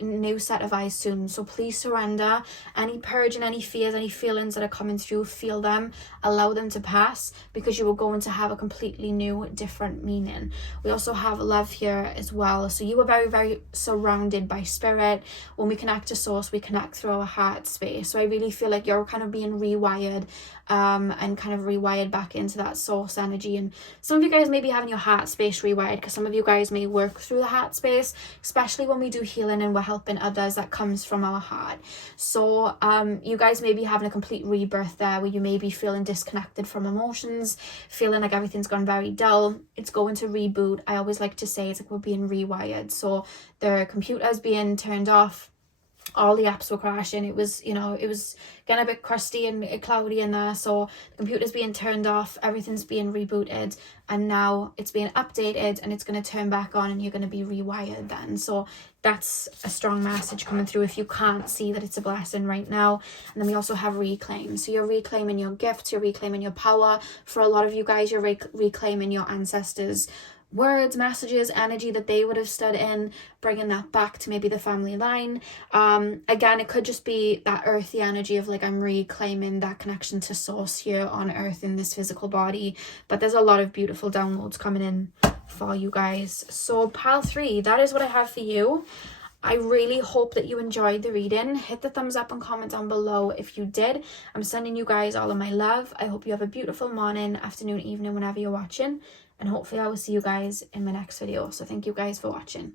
new set of eyes soon. So please surrender any purge and any fears, any feelings that are coming through. Feel them, allow them to pass, because you are going to have a completely new, different meaning. We also have love here as well. So you are very surrounded by spirit. When we connect to source, we connect through our heart space. So I really feel like you're kind of being rewired, and kind of rewired back into that source energy. And some of you guys may be having your heart space rewired, because some of you guys may work through the heart space, especially when we do healing and we're helping others, that comes from our heart. So you guys may be having a complete rebirth there, where you may be feeling disconnected from emotions, feeling like everything's gone very dull. It's going to reboot. I always like to say it's like we're being rewired. So the computer's being turned off, all the apps were crashing. It was, you know, it was getting a bit crusty and cloudy in there, so the computer's being turned off, everything's being rebooted, and now it's being updated and it's going to turn back on and you're going to be rewired then. So that's a strong message coming through if you can't see that it's a blessing right now. And then we also have reclaim. So you're reclaiming your gifts, you're reclaiming your power. For a lot of you guys, you're reclaiming your ancestors' words, messages, energy that they would have stood in, bringing that back to maybe the family line. Again, it could just be that earthy energy of like, I'm reclaiming that connection to source here on earth in this physical body. But there's a lot of beautiful downloads coming in for you guys. So pile 3, that is what I have for you. I really hope that you enjoyed the reading. Hit the thumbs up and comment down below if you did. I'm sending you guys all of my love. I hope you have a beautiful morning, afternoon, evening, whenever you're watching. And hopefully I will see you guys in my next video. So thank you guys for watching.